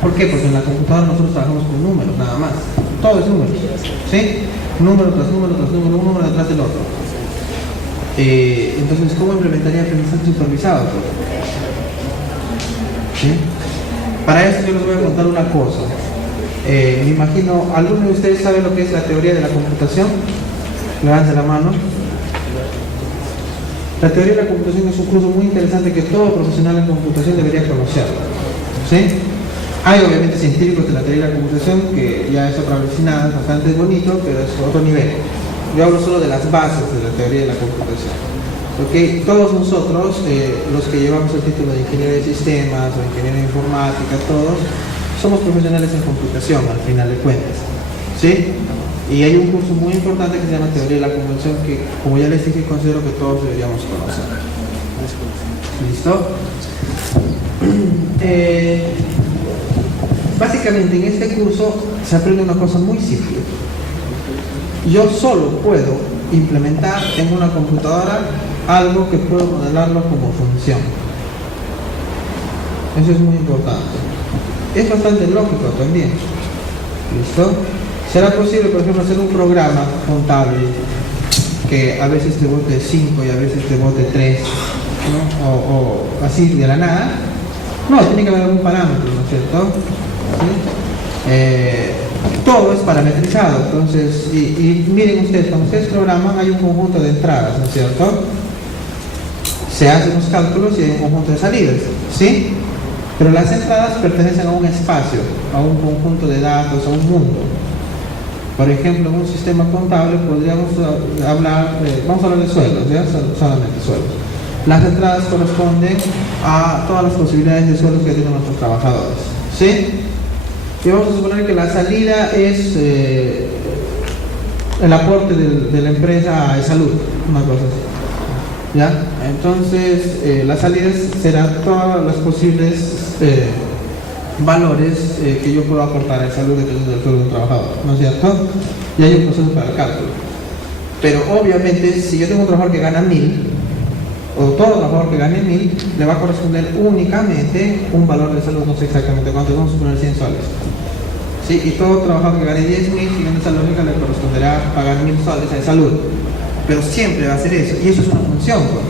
¿Por qué? Porque en la computadora nosotros trabajamos con números, nada más. Todo es números, ¿sí? Número tras número tras número, un número detrás del otro. Entonces, ¿cómo implementaría aprendizaje supervisado? ¿Sí? Para esto yo les voy a contar una cosa. Me imagino, ¿alguno de ustedes sabe lo que es la teoría de la computación? Levanten la mano. La teoría de la computación es un curso muy interesante que todo profesional en computación debería conocer. ¿Sí? Hay obviamente científicos de la teoría de la computación que ya es otra vez nada, bastante bonito, pero es otro nivel. Yo hablo solo de las bases de la teoría de la computación. ¿Okay? Todos nosotros, los que llevamos el título de ingeniero de sistemas o ingeniero de informática, todos somos profesionales en computación al final de cuentas. ¿Sí? Y hay un curso muy importante que se llama Teoría de la Computación que, como ya les dije, considero que todos deberíamos conocer. ¿Listo? Básicamente en este curso se aprende una cosa muy simple. Yo solo puedo implementar en una computadora algo que puedo modelarlo como función. Eso es muy importante. Es bastante lógico también. ¿Listo? ¿Será posible, por ejemplo, hacer un programa contable que a veces te bote 5 y a veces te bote 3, ¿no? o así de la nada? No, tiene que haber algún parámetro, ¿no es cierto? ¿Sí? Todo es parametrizado, entonces, y miren ustedes, cuando ustedes programan hay un conjunto de entradas, ¿no es cierto? Se hacen los cálculos y hay un conjunto de salidas, ¿sí? Pero las entradas pertenecen a un espacio, a un conjunto de datos, a un mundo. Por ejemplo, en un sistema contable podríamos hablar, vamos a hablar de sueldos, ¿ya? Solamente sueldos. Las entradas corresponden a todas las posibilidades de sueldos que tienen nuestros trabajadores, ¿sí? Y vamos a suponer que la salida es el aporte de la empresa a salud, una cosa así. ¿Ya? Entonces, las salidas serán todas las posibles valores que yo puedo aportar al salud dependiendo del sueldo de un trabajador, ¿no es cierto? Y hay un proceso para el cálculo. Pero obviamente, si yo tengo un trabajador que gana 1000, o todo trabajador que gane 1000, le va a corresponder únicamente un valor de salud, no sé exactamente cuánto, vamos a suponer 100 soles. ¿Sí? Y todo trabajador que gane 10.000, siguiendo esa lógica, le corresponderá pagar 1000 soles de salud. Pero siempre va a ser eso, y eso es una función, pues.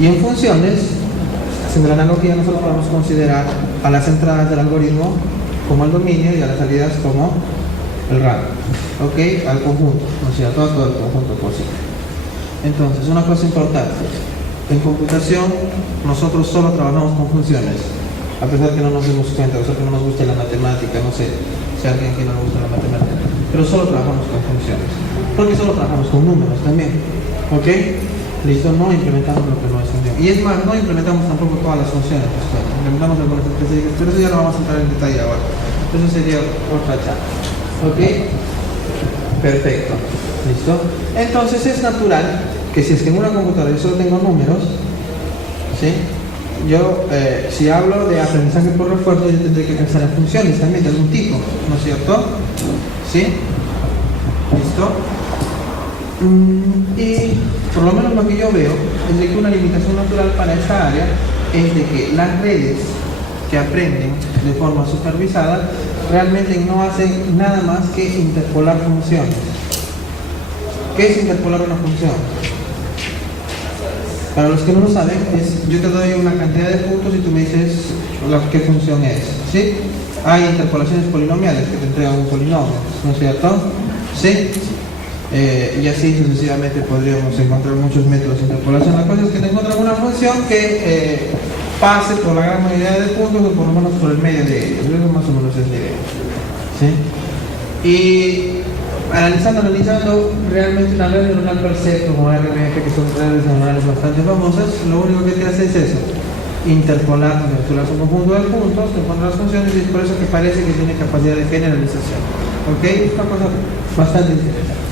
Y en funciones, haciendo la analogía, nosotros podemos considerar a las entradas del algoritmo como el dominio y a las salidas como el rango, ¿ok? Al conjunto, ¿no es cierto? A todo el conjunto posible. Entonces, una cosa importante, en computación nosotros solo trabajamos con funciones, a pesar que no nos demos cuenta, a pesar que no nos guste la matemática, no sé si a alguien que no le gusta la matemática, pero solo trabajamos con funciones, porque solo trabajamos con números también, ¿ok? Listo, no implementamos lo que no es función. Y es más, no implementamos tampoco todas las funciones, implementamos algunas específicas, pero eso ya lo vamos a entrar en detalle ahora. Eso sería otra charla, ¿ok? Perfecto. ¿Listo? Entonces es natural que si es que en una computadora yo solo tengo números, ¿sí? Yo, si hablo de aprendizaje por refuerzo, yo tendré que pensar en funciones también de algún tipo, ¿no es cierto? ¿Sí? ¿Listo? Y por lo menos lo que yo veo es de que una limitación natural para esta área es de que las redes que aprenden de forma supervisada realmente no hacen nada más que interpolar funciones. ¿Qué es interpolar una función? Para los que no lo saben, yo te doy una cantidad de puntos y tú me dices qué función es, ¿sí? Hay interpolaciones polinomiales que te entregan un polinomio, ¿no es cierto? ¿Sí? Y así sucesivamente podríamos encontrar muchos métodos de interpolación. La cosa es que te encuentras una función que pase por la gran mayoría de puntos o por lo menos por el medio de ellos. Eso más o menos es la idea, ¿sí? Y analizando realmente una red neuronal per se como RMF, que son redes neuronales bastante famosas, lo único que te hace es eso: interpolar, estructuras un conjunto de puntos, te ponen las funciones, y es por eso que parece que tiene capacidad de generalización. ¿Ok? Es una cosa bastante interesante.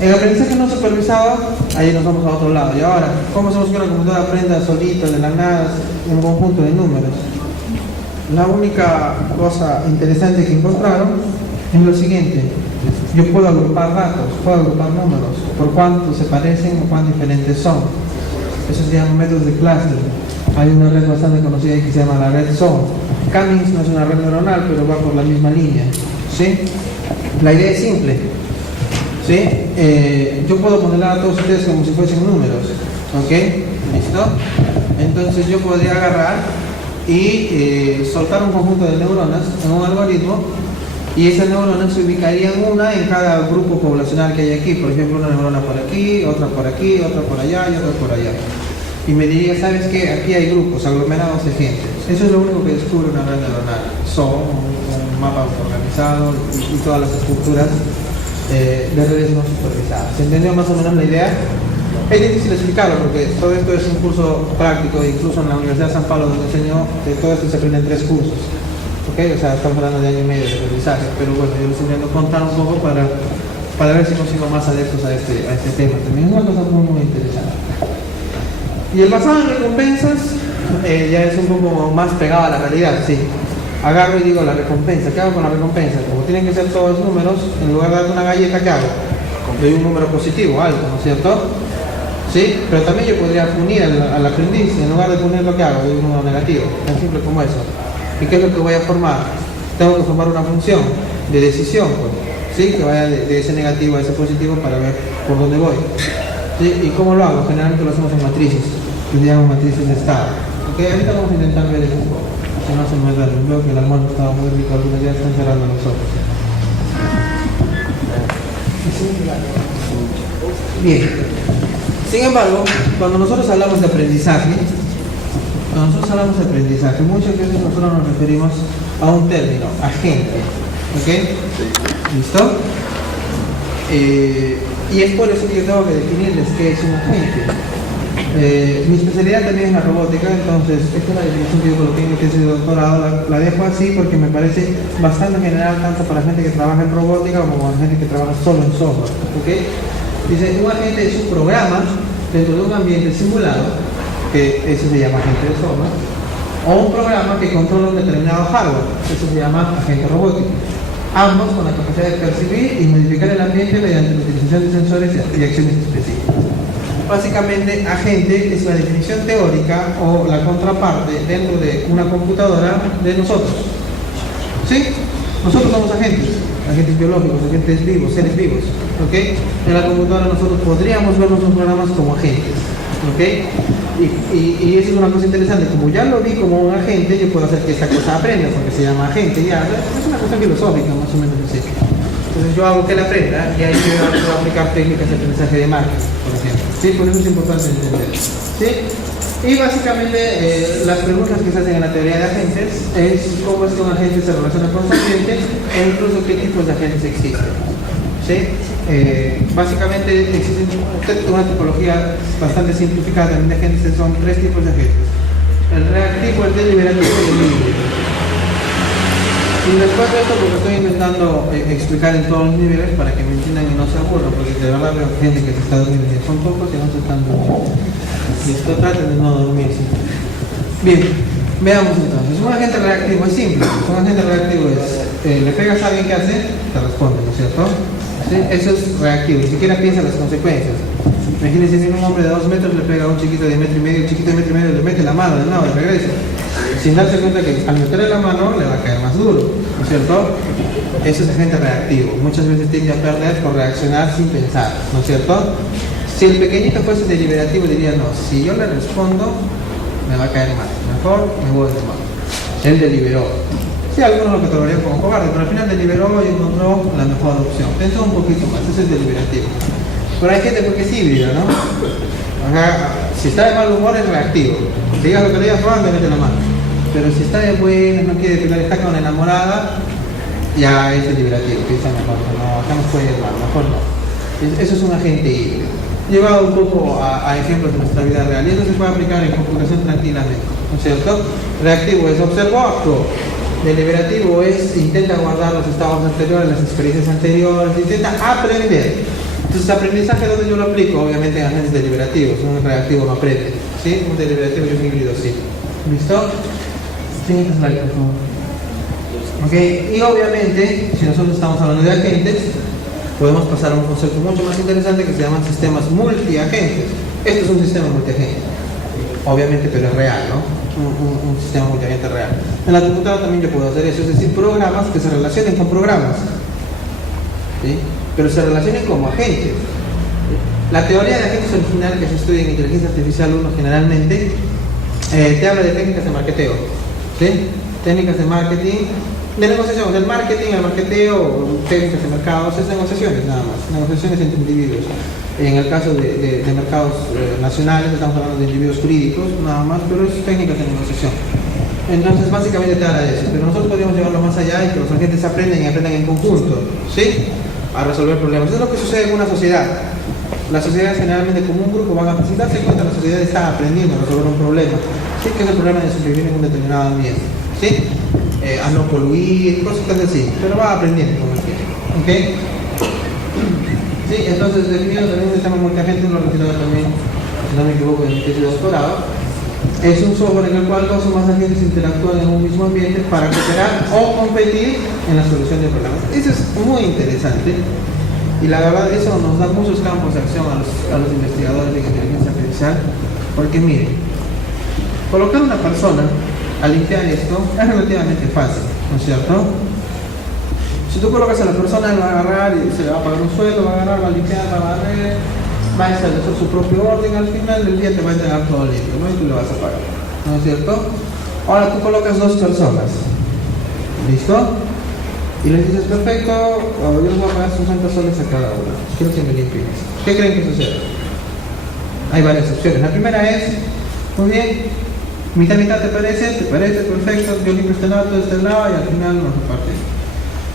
En aprendizaje no supervisado, ahí nos vamos a otro lado. Y ahora, ¿cómo hacemos que una computadora aprenda solita, de la nada, un conjunto de números? La única cosa interesante que encontraron es lo siguiente: yo puedo agrupar datos, puedo agrupar números, por cuánto se parecen o cuán diferentes son. Eso se llama métodos de clustering. Hay una red bastante conocida que se llama la red SOM. Cummings no es una red neuronal, pero va por la misma línea, ¿sí? La idea es simple, ¿sí? Yo puedo modelar a todos ustedes como si fuesen números, ¿ok? ¿Listo? Entonces yo podría agarrar y soltar un conjunto de neuronas en un algoritmo, y esas neuronas se ubicarían una en cada grupo poblacional que hay aquí. Por ejemplo, una neurona por aquí, otra por allá y otra por allá. Y me diría, ¿sabes qué? Aquí hay grupos aglomerados de gente. Eso es lo único que descubre una red neuronal. Son un mapa organizado y todas las estructuras de redes no supervisadas. ¿Se entendió más o menos la idea? Es difícil explicarlo porque todo esto es un curso práctico, incluso en la Universidad de San Pablo, donde enseño, todo esto se aprende en 3 cursos. ¿Okay? O sea, estamos hablando de año y medio de aprendizaje, pero bueno, yo les intento contar un poco para ver si consigo más adeptos a este tema. También es una cosa muy interesante. Y el basado en recompensas ya es un poco más pegado a la realidad, sí. Agarro y digo la recompensa. ¿Qué hago con la recompensa? Como tienen que ser todos números, en lugar de darte una galleta, ¿qué hago? Doy un número positivo, alto, ¿no es cierto? ¿Sí? Pero también yo podría punir al aprendiz. En lugar de punir, lo que hago, doy un número negativo. Tan simple como eso. ¿Y qué es lo que voy a formar? Tengo que formar una función de decisión, pues, ¿sí? Que vaya de ese negativo a ese positivo para ver por dónde voy, ¿sí? ¿Y cómo lo hago? Generalmente lo hacemos en matrices, que se llaman matrices de estado. ¿Ok? Ahorita vamos a intentar ver eso un poco. Si no se me da, veo que el almuerzo estaba muy rico, algunos ya están cerrando los ojos. Bien. Sin embargo, cuando nosotros hablamos de aprendizaje, muchas veces nosotros nos referimos a un término, agente. ¿Ok? ¿Listo? Y es por eso que yo tengo que definirles qué es un agente. Mi especialidad también es la robótica, entonces esta es la definición que yo coloqué en mi tesis de doctorado. La dejo así porque me parece bastante general, tanto para gente que trabaja en robótica como para gente que trabaja solo en software. ¿Ok? Dice, un agente es un programa dentro de un ambiente simulado, que eso se llama agente de software, o un programa que controla un determinado hardware. Eso se llama agente robótico. Ambos con la capacidad de percibir y modificar el ambiente mediante la utilización de sensores y acciones específicas. Básicamente, agente es la definición teórica o la contraparte dentro de una computadora de nosotros. ¿Sí? Nosotros somos agentes biológicos, agentes vivos, seres vivos. ¿Ok? En la computadora nosotros podríamos ver nuestros programas como agentes. ¿Ok? Y eso es una cosa interesante. Como ya lo vi como un agente, yo puedo hacer que esta cosa aprenda, porque se llama agente. Ya, es una cosa filosófica, más o menos así. Entonces yo hago que él aprenda y ahí yo puedo aplicar técnicas de aprendizaje de marketing, por ejemplo. ¿Sí? Por eso es importante entender. ¿Sí? Y básicamente las preguntas que se hacen en la teoría de agentes es cómo es que un agente se relaciona con su ambiente e incluso qué tipos de agentes existen. ¿Sí? Básicamente existe una tipología bastante simplificada también de agentes, son 3 tipos de agentes: el reactivo, el deliberativo y el libre. Y después de esto, porque estoy intentando explicar en todos los niveles para que me entiendan y no se aburran, porque de verdad veo gente que se está durmiendo, son pocos y no se están durmiendo. Y esto traten de no dormirse. Bien, veamos entonces. Un agente reactivo es simple. Un agente reactivo es, le pegas a alguien que hace, te responde, ¿no es cierto? ¿Sí? Eso es reactivo, ni siquiera piensa las consecuencias. Imagínense si un hombre de 2 metros le pega a un chiquito de 1,5 metros, el chiquito de 1,5 metros le mete la mano de nuevo y regresa, sin darse cuenta que al meterle la mano le va a caer más duro, ¿no es cierto? Eso es agente reactivo. Muchas veces tiende a perder por reaccionar sin pensar, ¿no es cierto? Si el pequeñito fuese deliberativo diría, no, si yo le respondo me va a caer mal, mejor me voy de mano. Él deliberó. Sí, algunos lo catalogarían como cobarde, pero al final deliberó y encontró la mejor opción. Pensó un poquito más, eso es deliberativo. Pero hay gente porque es híbrida, ¿no? Si está de mal humor es reactivo. Digas lo que le digas, me mete la mano. Pero si está de buenas, no quiere pelear, está con la enamorada, ya es deliberativo, piensa mejor, no, acá nos puede ir mal, mejor no. Eso es un agente híbrido. Llevado un poco a ejemplos de nuestra vida real, y eso se puede aplicar en computación tranquilamente, ¿no es cierto? Reactivo es observo, actúo. Deliberativo es intenta guardar los estados anteriores, las experiencias anteriores, intenta aprender. Entonces, aprendizaje, ¿dónde yo lo aplico? Obviamente en agentes deliberativos. Un reactivo no aprende, ¿sí? Un deliberativo y un híbrido sí. ¿Listo? Siguiente slide, por favor. Ok, y obviamente, si nosotros estamos hablando de agentes, podemos pasar a un concepto mucho más interesante que se llaman sistemas multiagentes. Este es un sistema multiagente, obviamente, pero es real, ¿no? Un sistema multiagente real. En la computadora también yo puedo hacer eso, es decir, programas que se relacionen con programas, ¿sí? Pero se relacionen como agentes. La teoría de agentes original que se estudia en inteligencia artificial 1 generalmente te habla de técnicas de marketeo, ¿sí? Técnicas de marketing, de negociación, del marketing al marketeo, técnicas de mercados, es negociaciones nada más, negociaciones entre individuos. En el caso de mercados nacionales estamos hablando de individuos jurídicos nada más, pero es técnicas de negociación. Entonces básicamente te habla de eso, pero nosotros podemos llevarlo más allá y que los agentes aprendan y aprendan en conjunto, ¿sí? A resolver problemas. Eso es lo que sucede en una sociedad. Las sociedades generalmente como un grupo van a darse cuenta que la sociedad está aprendiendo a resolver un problema, ¿sí? Que es el problema de sobrevivir en un determinado ambiente, ¿sí? A no poluir, cosas así, pero va aprendiendo con el tiempo, ¿ok? Sí, entonces definido también un sistema multiagente, lo refiero también, si no me equivoco, en mi tesis de doctorado. Es un software en el cual 2 o más agentes interactúan en un mismo ambiente para cooperar o competir en la solución de problemas. Eso es muy interesante y la verdad eso nos da muchos campos de acción a los investigadores de inteligencia artificial, porque miren, colocar una persona a limpiar esto es relativamente fácil, ¿no es cierto? Si tú colocas a la persona, él va a agarrar y se le va a pagar un sueldo, va a agarrar, va a limpiar, va a barrer, va a establecer su propio orden, al final del día te va a entregar todo limpio, ¿no? Y tú le vas a pagar, ¿no es cierto? Ahora tú colocas 2 personas, ¿listo? Y les dices, perfecto, yo les voy a pagar 50 soles a cada uno, quiero que me limpien. ¿Qué creen que sucede? Hay varias opciones. La primera es, muy bien, mitad te parece, perfecto, yo limpio este lado, todo este lado y al final nos repartimos.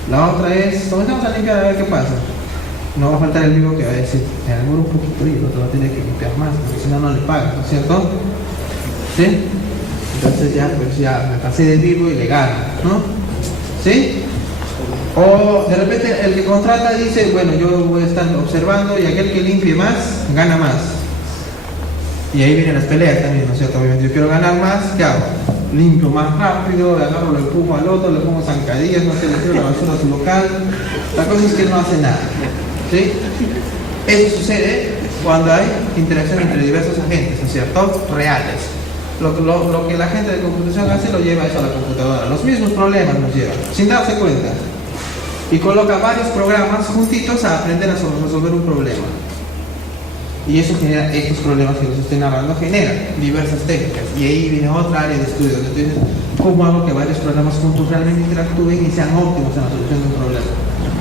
La otra es, comenzamos a limpiar a ver qué pasa. No va a faltar el vivo que va a decir, me demoro un poquito y el otro va a tener que limpiar más, porque si no, no le pagan, ¿no es cierto? ¿Sí? Entonces ya, pues ya me pasé de vivo y le gano, ¿no? ¿Sí? O de repente el que contrata dice, bueno, yo voy a estar observando y aquel que limpie más, gana más. Y ahí vienen las peleas también, ¿no es cierto? Obviamente yo quiero ganar más, ¿qué hago? Limpio más rápido, agarro, lo empujo al otro, le pongo zancadillas, no sé, le tiro la basura a su local. La cosa es que él no hace nada, ¿sí? Eso sucede cuando hay interacción entre diversos agentes, ¿no es cierto? Reales. Lo que la gente de computación hace lo lleva eso a la computadora. Los mismos problemas nos llevan, sin darse cuenta. Y coloca varios programas juntitos a aprender a resolver un problema. Y eso genera estos problemas que nos estoy narrando, genera diversas técnicas. Y ahí viene otra área de estudio. Entonces, ¿cómo hago que varios programas juntos realmente interactúen y sean óptimos en la solución de un problema?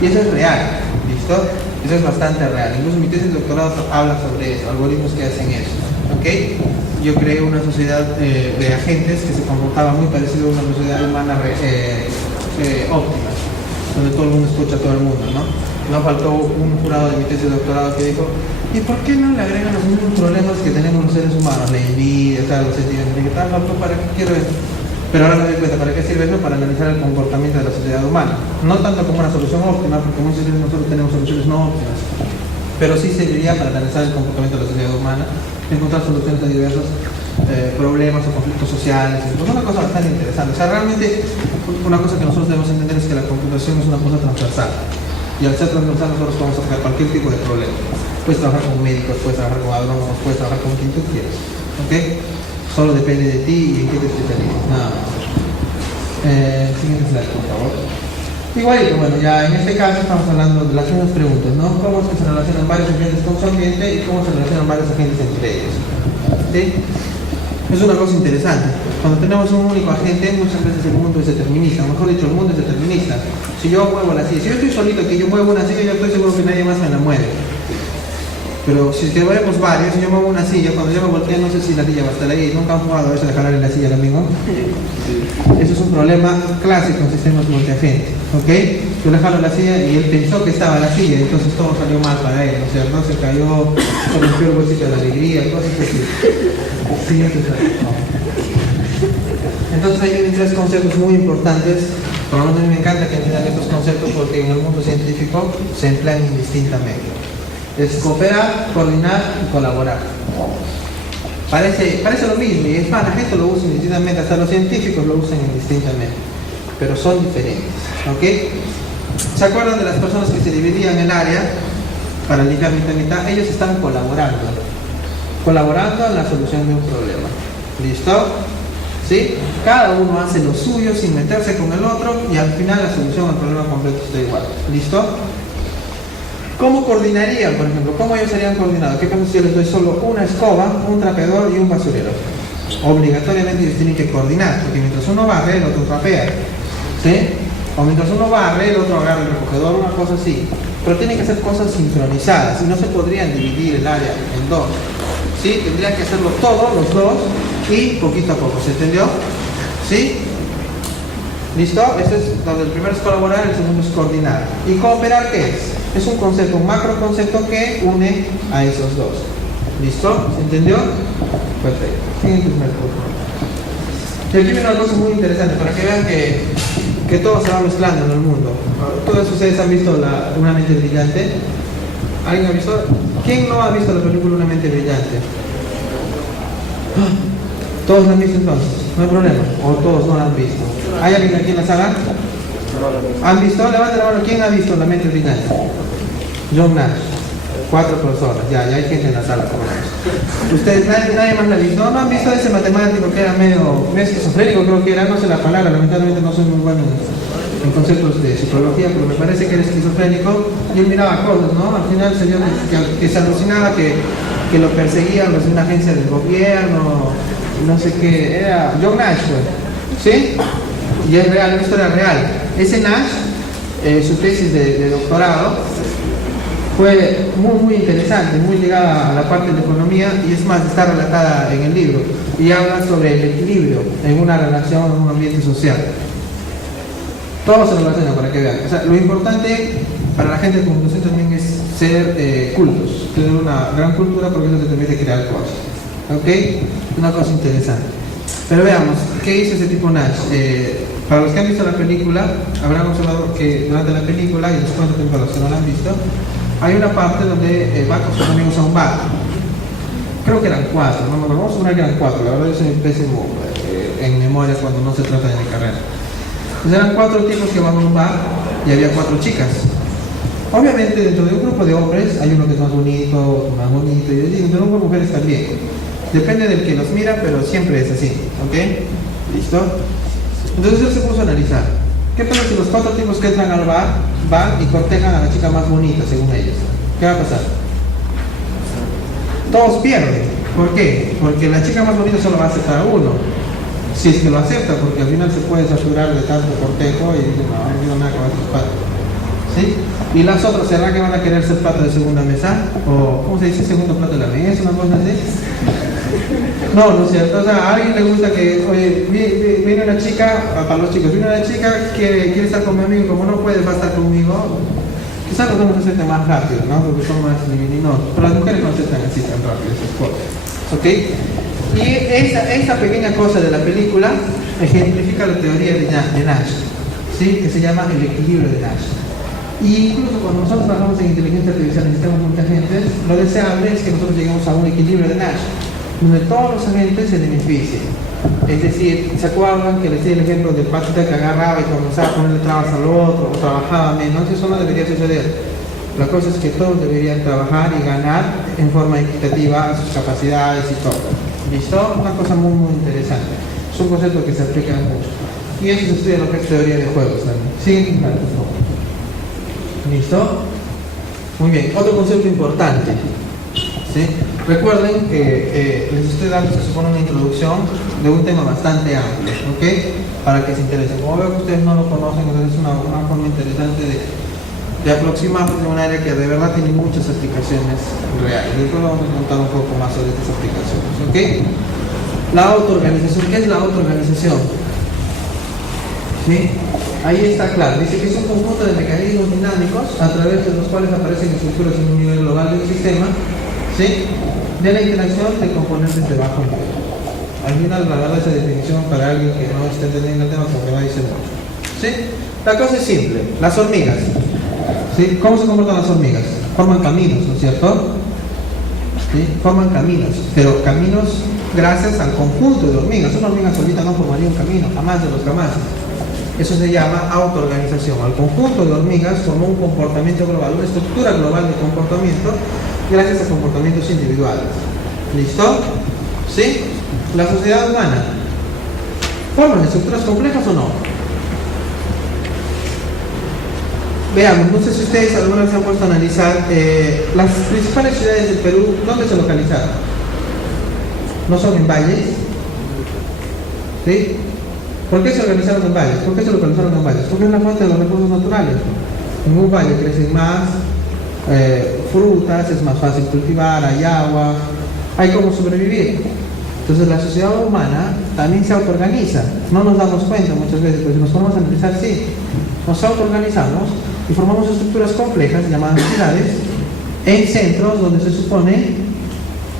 Y eso es real, ¿listo? Eso es bastante real. Incluso mi tesis de doctorado habla sobre eso, algoritmos que hacen eso, ¿ok? Yo creé una sociedad de agentes que se comportaba muy parecido a una sociedad humana óptima, donde todo el mundo escucha a todo el mundo, ¿no? No faltó un jurado de mi tesis de doctorado que dijo, ¿y por qué no le agregan los mismos problemas que tenemos los seres humanos? La envidia, los sentimientos, ¿para qué quiero eso? Pero ahora me doy cuenta, ¿para qué sirve eso? Para analizar el comportamiento de la sociedad humana. No tanto como una solución óptima, porque muchas veces nosotros tenemos soluciones no óptimas, pero sí serviría para analizar el comportamiento de la sociedad humana, encontrar soluciones a diversos problemas o conflictos sociales. Es una cosa bastante interesante. O sea, realmente una cosa que nosotros debemos entender es que la computación es una cosa transversal. Y al ser transversal nosotros podemos sacar cualquier tipo de problema. Puedes trabajar con médicos, puedes trabajar con agrónomos, puedes trabajar con quien tú quieras. ¿Ok? Solo depende de ti y en qué te especializas. Nada más. Siguiente slide, por favor. Igualito, bueno, ya en este caso estamos hablando de las mismas preguntas, ¿no? ¿Cómo es que se relacionan varios agentes con su ambiente y cómo se relacionan varios agentes entre ellos? ¿Sí? Es una cosa interesante. Cuando tenemos un único agente, muchas veces el mundo es determinista, o mejor dicho, el mundo es determinista. Si yo muevo la silla, si yo estoy solito que yo muevo una silla, yo estoy seguro que nadie más me la mueve. Pero si tenemos varios, si yo muevo una silla, cuando yo me volteo, no sé si la silla va a estar ahí. ¿Nunca han jugado a eso de jalar en la silla al amigo? Eso es un problema clásico en sistemas multiagentes, ¿ok? Yo le jalo la silla y él pensó que estaba la silla, entonces todo salió mal para él, o sea, no se cayó, se rompió el bolsito de la alegría, cosas así. Siguiente slide. Entonces hay tres conceptos muy importantes. Por lo menos a mí me encanta que entiendan estos conceptos porque en el mundo científico se emplean indistintamente. Es cooperar, coordinar y colaborar. Parece lo mismo, y es más, la gente lo usa indistintamente, hasta los científicos lo usan indistintamente, pero son diferentes, ¿ok? ¿Se acuerdan de las personas que se dividían el área para limpiar mitad y mitad? Ellos están colaborando en la solución de un problema. ¿Listo? ¿Sí? Cada uno hace lo suyo sin meterse con el otro y al final la solución al problema completo está igual. ¿Listo? ¿Cómo coordinarían, por ejemplo? ¿Cómo ellos serían coordinados? ¿Qué pasa si yo les doy solo una escoba, un trapeador y un basurero? Obligatoriamente ellos tienen que coordinar, porque mientras uno barre, el otro trapea. ¿Sí? O mientras uno barre, el otro agarra el recogedor, una cosa así. Pero tienen que ser cosas sincronizadas y no se podrían dividir el área en dos. ¿Sí? Tendrían que hacerlo todos, los dos, y poquito a poco. ¿Se entendió? ¿Sí? ¿Listo? Este es donde el primero es colaborar, el segundo es coordinar. ¿Y cooperar qué es? Es un concepto, un macro concepto que une a esos dos. ¿Listo? ¿Se entendió? Perfecto. Siguiente slide, por favor. Y aquí viene una cosa muy interesante para que vean que todo se va mezclando en el mundo. Todos ustedes han visto Una mente brillante. ¿Alguien ha visto? ¿Quién no ha visto la película Una mente brillante? ¿Todos la han visto entonces? No hay problema. ¿O todos no la han visto? ¿Hay alguien aquí en la sala? ¿Han visto? Levanta la mano. ¿Quién ha visto La mente brillante? John Nash. 4 personas. Ya hay gente en la sala. ¿Ustedes, nadie más la ha visto? ¿No han visto ese matemático que era medio esquizofrénico? Creo que era, no sé la palabra. Lamentablemente no soy muy bueno en conceptos de psicología, pero me parece que era esquizofrénico. Y él miraba cosas, ¿no? Al final se dio que se alucinaba que lo perseguían los de una agencia del gobierno, no sé qué. Era John Nash, ¿sí? Y es real, una historia real. Ese Nash, su tesis de doctorado, fue muy interesante, muy ligada a la parte de la economía, y es más, está relatada en el libro, y habla sobre el equilibrio en una relación, en un ambiente social. Todo se relaciona para que vean. O sea, lo importante para la gente de computación también es ser cultos, tener una gran cultura, porque eso te permite crear cosas. ¿Ok? Una cosa interesante. Pero veamos, ¿qué hizo ese tipo Nash? Para los que han visto la película, habrán observado que durante la película, y les cuento que para los que no la han visto, hay una parte donde va con sus amigos a un bar. creo que eran 4, no, vamos a suponer que eran 4, la verdad yo soy pésimo en memoria cuando no se trata de mi carrera. Pues eran 4 tipos que van a un bar y había 4 chicas. Obviamente dentro de un grupo de hombres hay uno que es más bonito, otro más bonito, y dentro de un grupo de mujeres también. Depende del que los mira, pero siempre es así, ¿ok? ¿Listo? Entonces él se puso a analizar. ¿Qué pasa si los 4 tipos que entran al bar van y cortejan a la chica más bonita, según ellos? ¿Qué va a pasar? Todos pierden. ¿Por qué? Porque la chica más bonita solo va a aceptar a uno. Si es que lo acepta, porque al final se puede saturar de tanto cortejo y dice, no, no quiero nada con estos patos. ¿Sí? Y las otras, ¿será que van a querer ser plato de segunda mesa? ¿O cómo se dice? ¿Segundo plato de la mesa? ¿Una cosa así? No, no es cierto. O sea, a alguien le gusta que, oye, viene una chica, para los chicos, viene una chica que quiere estar con mi amigo, como no puede, va a estar conmigo. Quizás los hombres acepten más rápido, ¿no? Porque son más libidinosos. Pero las mujeres no aceptan así tan rápido esas cosas. ¿Ok? Y esa pequeña cosa de la película ejemplifica la teoría de Nash, ¿sí? Que se llama el equilibrio de Nash. Y incluso cuando nosotros trabajamos en inteligencia artificial necesitamos mucha gente, lo deseable es que nosotros lleguemos a un equilibrio de Nash, donde todos los agentes se beneficien. Es decir, ¿se acuerdan que les di el ejemplo del patita que agarraba y comenzaba a ponerle trabas al otro o trabajaba menos? Eso no debería suceder. La cosa es que todos deberían trabajar y ganar en forma equitativa a sus capacidades y todo. ¿Listo? Una cosa muy muy interesante. Es un concepto que se aplica mucho. Y eso se estudia en lo que es teoría de juegos también. Siguiente slide, por favor. ¿Listo? Muy bien. Otro concepto importante. ¿Sí? Recuerden que les estoy dando, se supone, una introducción de un tema bastante amplio, ¿ok? Para que se interesen. Como veo que ustedes no lo conocen, entonces es una forma interesante de aproximarse a un área que de verdad tiene muchas aplicaciones reales. Después vamos a contar un poco más sobre estas aplicaciones, ¿ok? La autoorganización. ¿Qué es la autoorganización? ¿Sí? Ahí está claro. Dice que es un conjunto de mecanismos dinámicos a través de los cuales aparecen estructuras en un nivel global del sistema, ¿sí? De la interacción de componentes de bajo nivel. Al final, la verdad, esa definición para alguien que no esté entendiendo el tema, porque va a decir mucho. ¿Sí? La cosa es simple. Las hormigas. ¿Sí? ¿Cómo se comportan las hormigas? Forman caminos, ¿no es cierto? ¿Sí? Forman caminos, pero caminos gracias al conjunto de hormigas. Una hormiga solita no formaría un camino, jamás de los jamases. Eso se llama autoorganización. Al conjunto de hormigas formó un comportamiento global, una estructura global de comportamiento gracias a comportamientos individuales. ¿Listo? ¿Sí? La sociedad humana ¿forman estructuras complejas o no? Veamos, no sé si ustedes alguna vez se han puesto a analizar las principales ciudades del Perú, ¿dónde se localizaron? ¿No son en valles? ¿Sí? ¿Por qué se organizaron en valles? ¿Por qué se localizaron en valles? Porque es la fuente de los recursos naturales. En un valle crecen más frutas, es más fácil cultivar, hay agua, hay cómo sobrevivir. Entonces la sociedad humana también se autoorganiza. No nos damos cuenta muchas veces, pero si nos ponemos a analizar, sí. Nos autoorganizamos y formamos estructuras complejas llamadas ciudades en centros donde se supone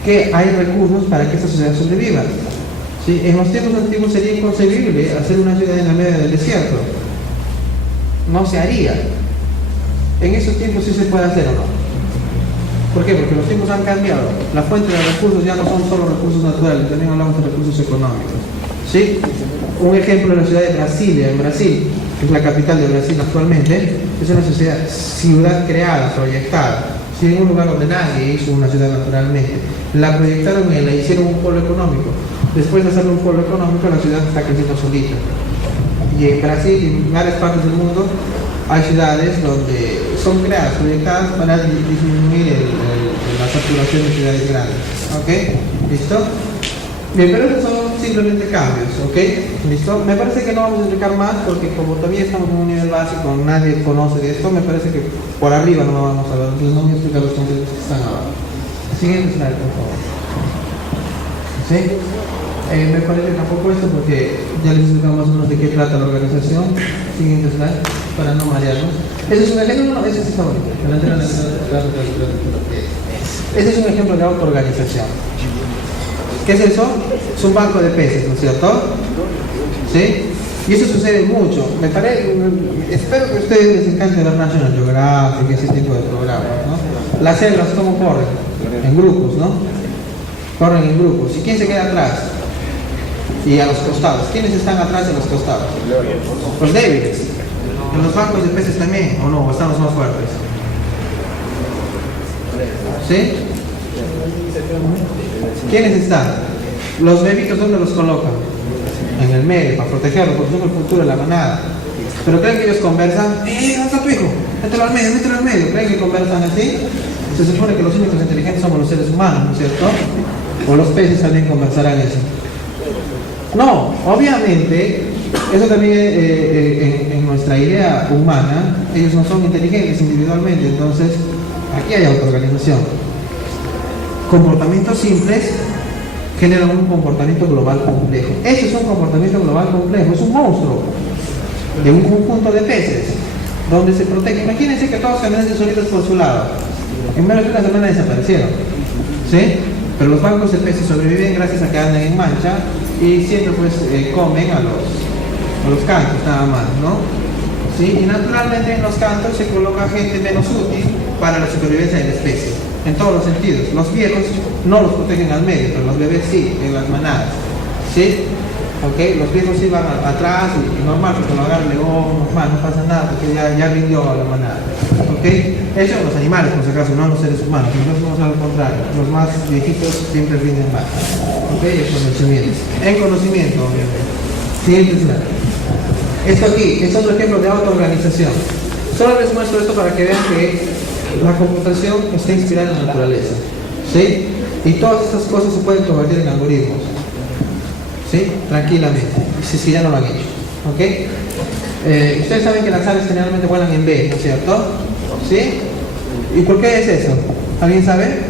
que hay recursos para que esta sociedad sobreviva. ¿Sí? En los tiempos antiguos sería inconcebible hacer una ciudad en la medio del desierto. No se haría. En esos tiempos sí se puede hacer o no. ¿Por qué? Porque los tiempos han cambiado. La fuente de recursos ya no son solo recursos naturales, también hablamos de recursos económicos. ¿Sí? Un ejemplo es la ciudad de Brasilia, en Brasil, que es la capital de Brasil actualmente, es una ciudad creada, proyectada. Sí, en un lugar donde nadie hizo una ciudad naturalmente. La proyectaron y la hicieron un polo económico. Después de hacerlo un polo económico, la ciudad está creciendo solita. Y en Brasil y en varias partes del mundo hay ciudades donde son creadas, proyectadas para disminuir la saturación de ciudades grandes. ¿Ok? ¿Listo? Bien, pero esos son simplemente cambios. ¿Ok? ¿Listo? Me parece que no vamos a explicar más porque como todavía estamos en un nivel básico, nadie conoce de esto, me parece que por arriba no vamos a ver. Entonces no voy a explicar los conceptos que están abajo. Siguiente slide, por favor. ¿Sí? Me parece que tampoco esto porque ya les explicamos más o menos de qué trata la organización. Siguiente slide, para no marearnos. Ese es un ejemplo, no, ese sí está bonito. Ese es un ejemplo de autoorganización. ¿Qué es eso? Es un banco de peces, ¿no es cierto? ¿Sí? Y eso sucede mucho. Espero que a ustedes les encante ver National Geographic, ese tipo de programas, ¿no? Las selvas, ¿cómo corren? En grupos, ¿no? corren en grupos. ¿Y quién se queda atrás? Y a los costados. ¿Quiénes están atrás y a los costados? Los débiles. En los bancos de peces también, ¿o no? ¿Están los más fuertes? ¿Sí? ¿Quiénes están? Los bebitos, ¿dónde los colocan? En el medio, para protegerlos, porque son el futuro de la manada. Pero ¿creen que ellos conversan? ¿Dónde está tu hijo? Mételo al medio. ¿Creen que conversan así? Se supone que los únicos inteligentes somos los seres humanos, ¿no es cierto? O los peces también conversarán eso. No, obviamente, eso también en nuestra idea humana, ellos no son inteligentes individualmente, entonces aquí hay autoorganización. Comportamientos simples generan un comportamiento global complejo. Eso es un comportamiento global complejo, es un monstruo de un conjunto de peces donde se protege. Imagínense que todos caminaban solitos por su lado. En menos de una semana desaparecieron, ¿sí? Pero los bancos de peces sobreviven gracias a que andan en mancha y siempre pues comen a los cantos nada más, ¿no? ¿Sí? Y naturalmente en los cantos se coloca gente menos útil para la supervivencia de la especie, en todos los sentidos. Los viejos no los protegen al medio, pero los bebés sí, en las manadas, ¿sí? ¿Okay? Los viejos iban atrás y normal, porque lo agarra el león, normal, no pasa nada, porque ya rindió a la manada. ¿Okay? Eso los animales, por si acaso, no los seres humanos. Nosotros somos al contrario, los más viejitos siempre rinden más. ¿Okay? El conocimiento. En conocimiento, obviamente. Siguiente slide. Esto aquí es otro ejemplo de autoorganización. Solo les muestro esto para que vean que la computación está inspirada en la naturaleza, ¿sí? Y todas estas cosas se pueden convertir en algoritmos, ¿sí? Tranquilamente, si ya no lo han hecho, ¿ok? Ustedes saben que las aves generalmente vuelan en B, ¿no es cierto? ¿Sí? ¿Y por qué es eso? ¿Alguien sabe?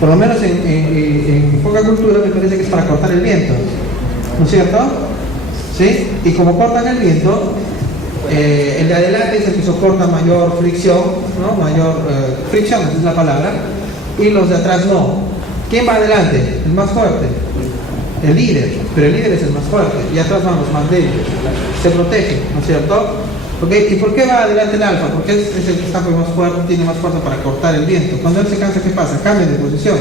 Por lo menos en poca cultura me parece que es para cortar el viento, ¿no es cierto? ¿Sí? Y como cortan el viento, el de adelante es el que soporta mayor fricción, ¿no? Mayor fricción, esa es la palabra, y los de atrás no. ¿Quién va adelante? El más fuerte. El líder, pero el líder es el más fuerte, y atrás van los más débiles. Se protege, ¿no es cierto? ¿Okay? ¿Y por qué va adelante el alfa? Porque es el que está más fuerte, tiene más fuerza para cortar el viento. Cuando él se cansa, ¿qué pasa? Cambia de posición.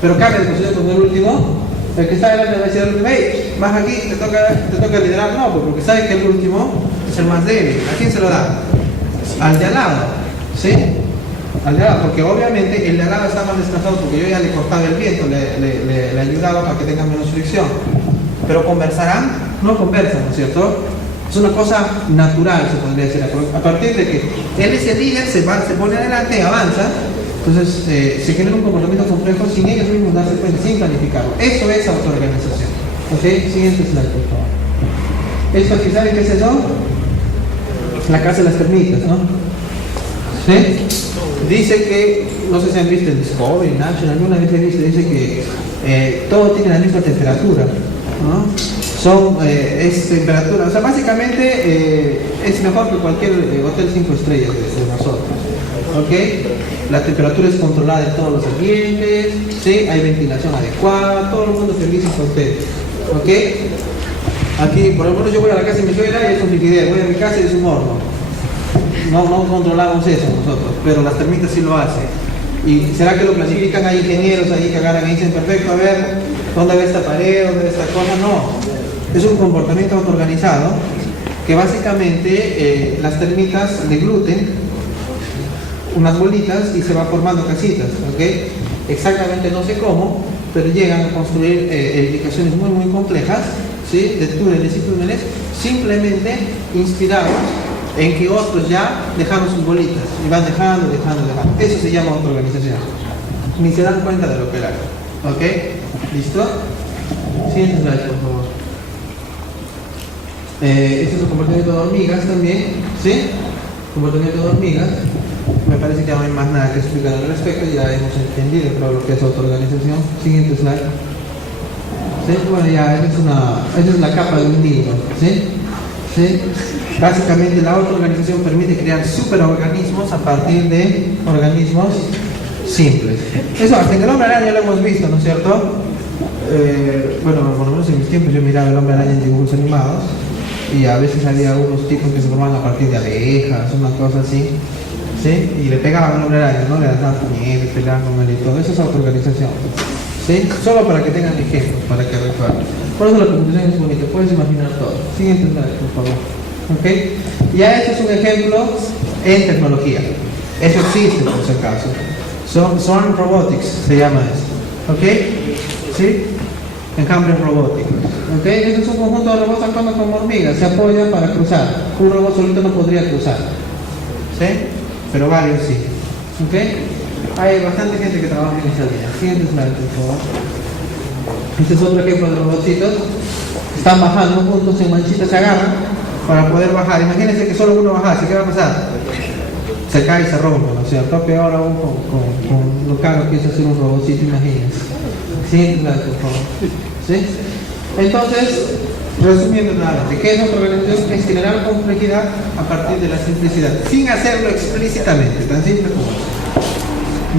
Pero cambia de posición con el último. El que está adelante va a decir al último, hey, vas aquí, te toca liderar. No, porque sabe que el último es el más débil. ¿A quién se lo da? Al de al lado, ¿sí? Al de al lado, porque obviamente el de al lado está más descansado porque yo ya le cortaba el viento, le ayudaba para que tenga menos fricción. Pero conversarán, no conversan, ¿no es cierto? Es una cosa natural, se podría decir. A partir de que él es el líder, se pone adelante, avanza. Entonces se genera un comportamiento complejo sin ellos mismos darse cuenta, sin planificarlo. Eso es autoorganización. ¿Ok? Siguiente slide, por favor. Esto aquí, ¿saben qué es eso? La casa de las termitas, ¿no? ¿Sí? Dice que, no sé si han visto el Discovery, National, alguna vez he visto, dice que todo tiene la misma temperatura, ¿no? Es temperatura, o sea, básicamente es mejor que cualquier hotel 5 estrellas de nosotros. ¿Ok? La temperatura es controlada en todos los ambientes, ¿sí? Hay ventilación adecuada, todo el mundo feliz y contento. ¿Ok? Aquí, por lo menos yo voy a la casa de mi suegra y es un liquidez, voy a mi casa y es un horno. No controlamos eso nosotros, pero las termitas sí lo hacen. ¿Y será que lo clasifican? Hay ingenieros ahí que agarran y dicen, perfecto, a ver, ¿dónde va esta pared? ¿Dónde va esta cosa? No. Es un comportamiento autoorganizado que básicamente las termitas degluten unas bolitas y se va formando casitas, ¿ok? Exactamente no sé cómo, pero llegan a construir edificaciones muy muy complejas, ¿sí? De túneles y túneles, simplemente inspirados en que otros ya dejaron sus bolitas y van dejando. Eso se llama autoorganización. Ni se dan cuenta de lo que hagan, ¿ok? ¿Listo? Siguiente slide, por favor. Este es el comportamiento de hormigas también, ¿sí? Comportamiento de hormigas. Me parece que no hay más nada que explicar al respecto, ya hemos entendido creo lo que es autoorganización. Siguiente slide. ¿Sí? Bueno, ya esa es la capa de un libro, ¿sí? ¿Sí? Básicamente la autoorganización permite crear superorganismos a partir de organismos simples. Eso hasta en el hombre araña lo hemos visto, ¿no es cierto? Bueno, por lo menos en mis tiempos yo miraba el hombre araña en dibujos animados y a veces había unos tipos que se formaban a partir de abejas, una cosa así, ¿sí? Y le pegaban al hombre araña, ¿no? Le daban puñetes, peleaban con él y todo. Eso es autoorganización, ¿Sí? Solo para que tengan ejemplos, para que recuerden. Por eso la computación es bonita, puedes imaginar todo. Siguiente slide, por favor. ¿Ok? Ya este es un ejemplo en tecnología. Eso existe, por si acaso. Swarm Robotics se llama eso. ¿Ok? ¿Sí? Enjambre robótico. ¿Ok? Este es un conjunto de robots actuando como hormigas. Se apoya para cruzar. Un robot solito no podría cruzar. ¿Sí? Pero varios sí. ¿Ok? Hay bastante gente que trabaja en esa línea. Siguiente slide, por favor. Este es otro ejemplo de robotcitos. Están bajando juntos en manchitas, se agarran para poder bajar. Imagínense que solo uno bajase, ¿qué va a pasar? Se cae y se rompe, ¿no es cierto? Peor aún con lo caro que es hacer un robotcito, imagínense. Siguiente slide, por favor. ¿Sí? Entonces, resumiendo nada, ¿qué es nuestra organización? Es generar complejidad a partir de la simplicidad, sin hacerlo explícitamente, tan simple como eso.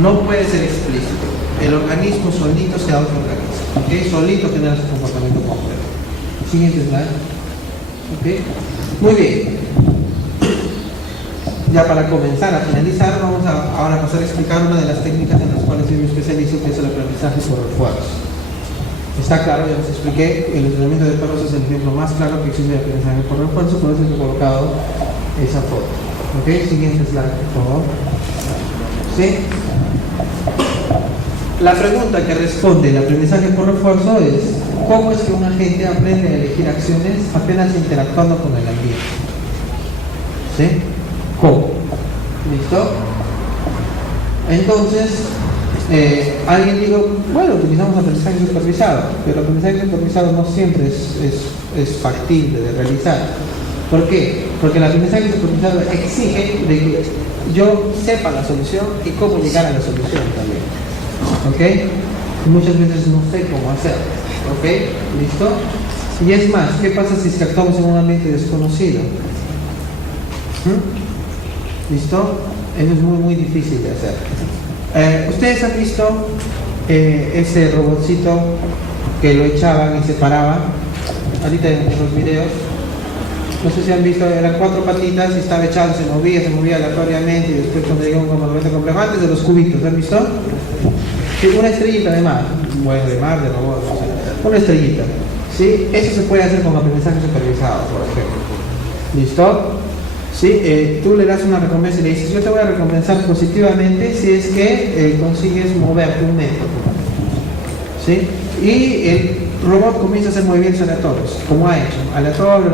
No puede ser explícito. El organismo solito se autoorganiza. ¿Ok? Solito genera su comportamiento completo. Siguiente slide. ¿Ok? Muy bien. Ya para comenzar a finalizar, vamos a ahora pasar a explicar una de las técnicas en las cuales yo me especializo, que es el aprendizaje por refuerzo. Está claro, ya les expliqué, el entrenamiento de perros es el ejemplo más claro que existe de aprendizaje por refuerzo, por eso he colocado esa foto. ¿Ok? Siguiente slide, por favor. ¿Sí? La pregunta que responde el aprendizaje por refuerzo es: ¿cómo es que un agente aprende a elegir acciones apenas interactuando con el ambiente? ¿Sí? ¿Cómo? ¿Listo? Entonces, alguien dijo, bueno, utilizamos aprendizaje supervisado, pero el aprendizaje supervisado no siempre es factible de realizar. ¿Por qué? Porque el aprendizaje supervisado exige de que yo sepa la solución y cómo llegar a la solución también. ¿Ok? Y muchas veces no sé cómo hacerlo. ¿Ok? ¿Listo? Y es más, ¿qué pasa si es que actuamos en un ambiente desconocido? ¿Listo? Eso es muy difícil de hacer. Ustedes han visto ese robotcito que lo echaban y se paraba ahorita en los videos. No sé si han visto, eran 4 patitas y estaba echado, se movía aleatoriamente, y después cuando llegó un comportamiento complejo, antes de los cubitos, ¿han visto? Sí, una estrellita de mar, bueno, de mar, de robot, o sea, una estrellita. ¿Sí? Eso se puede hacer con aprendizaje supervisado, por ejemplo. ¿Listo? ¿Sí? Tú le das una recompensa y le dices, yo te voy a recompensar positivamente si es que consigues moverte 1 metro. ¿Sí? Y el robot comienza a hacer movimientos aleatorios, como ha hecho, aleatorio.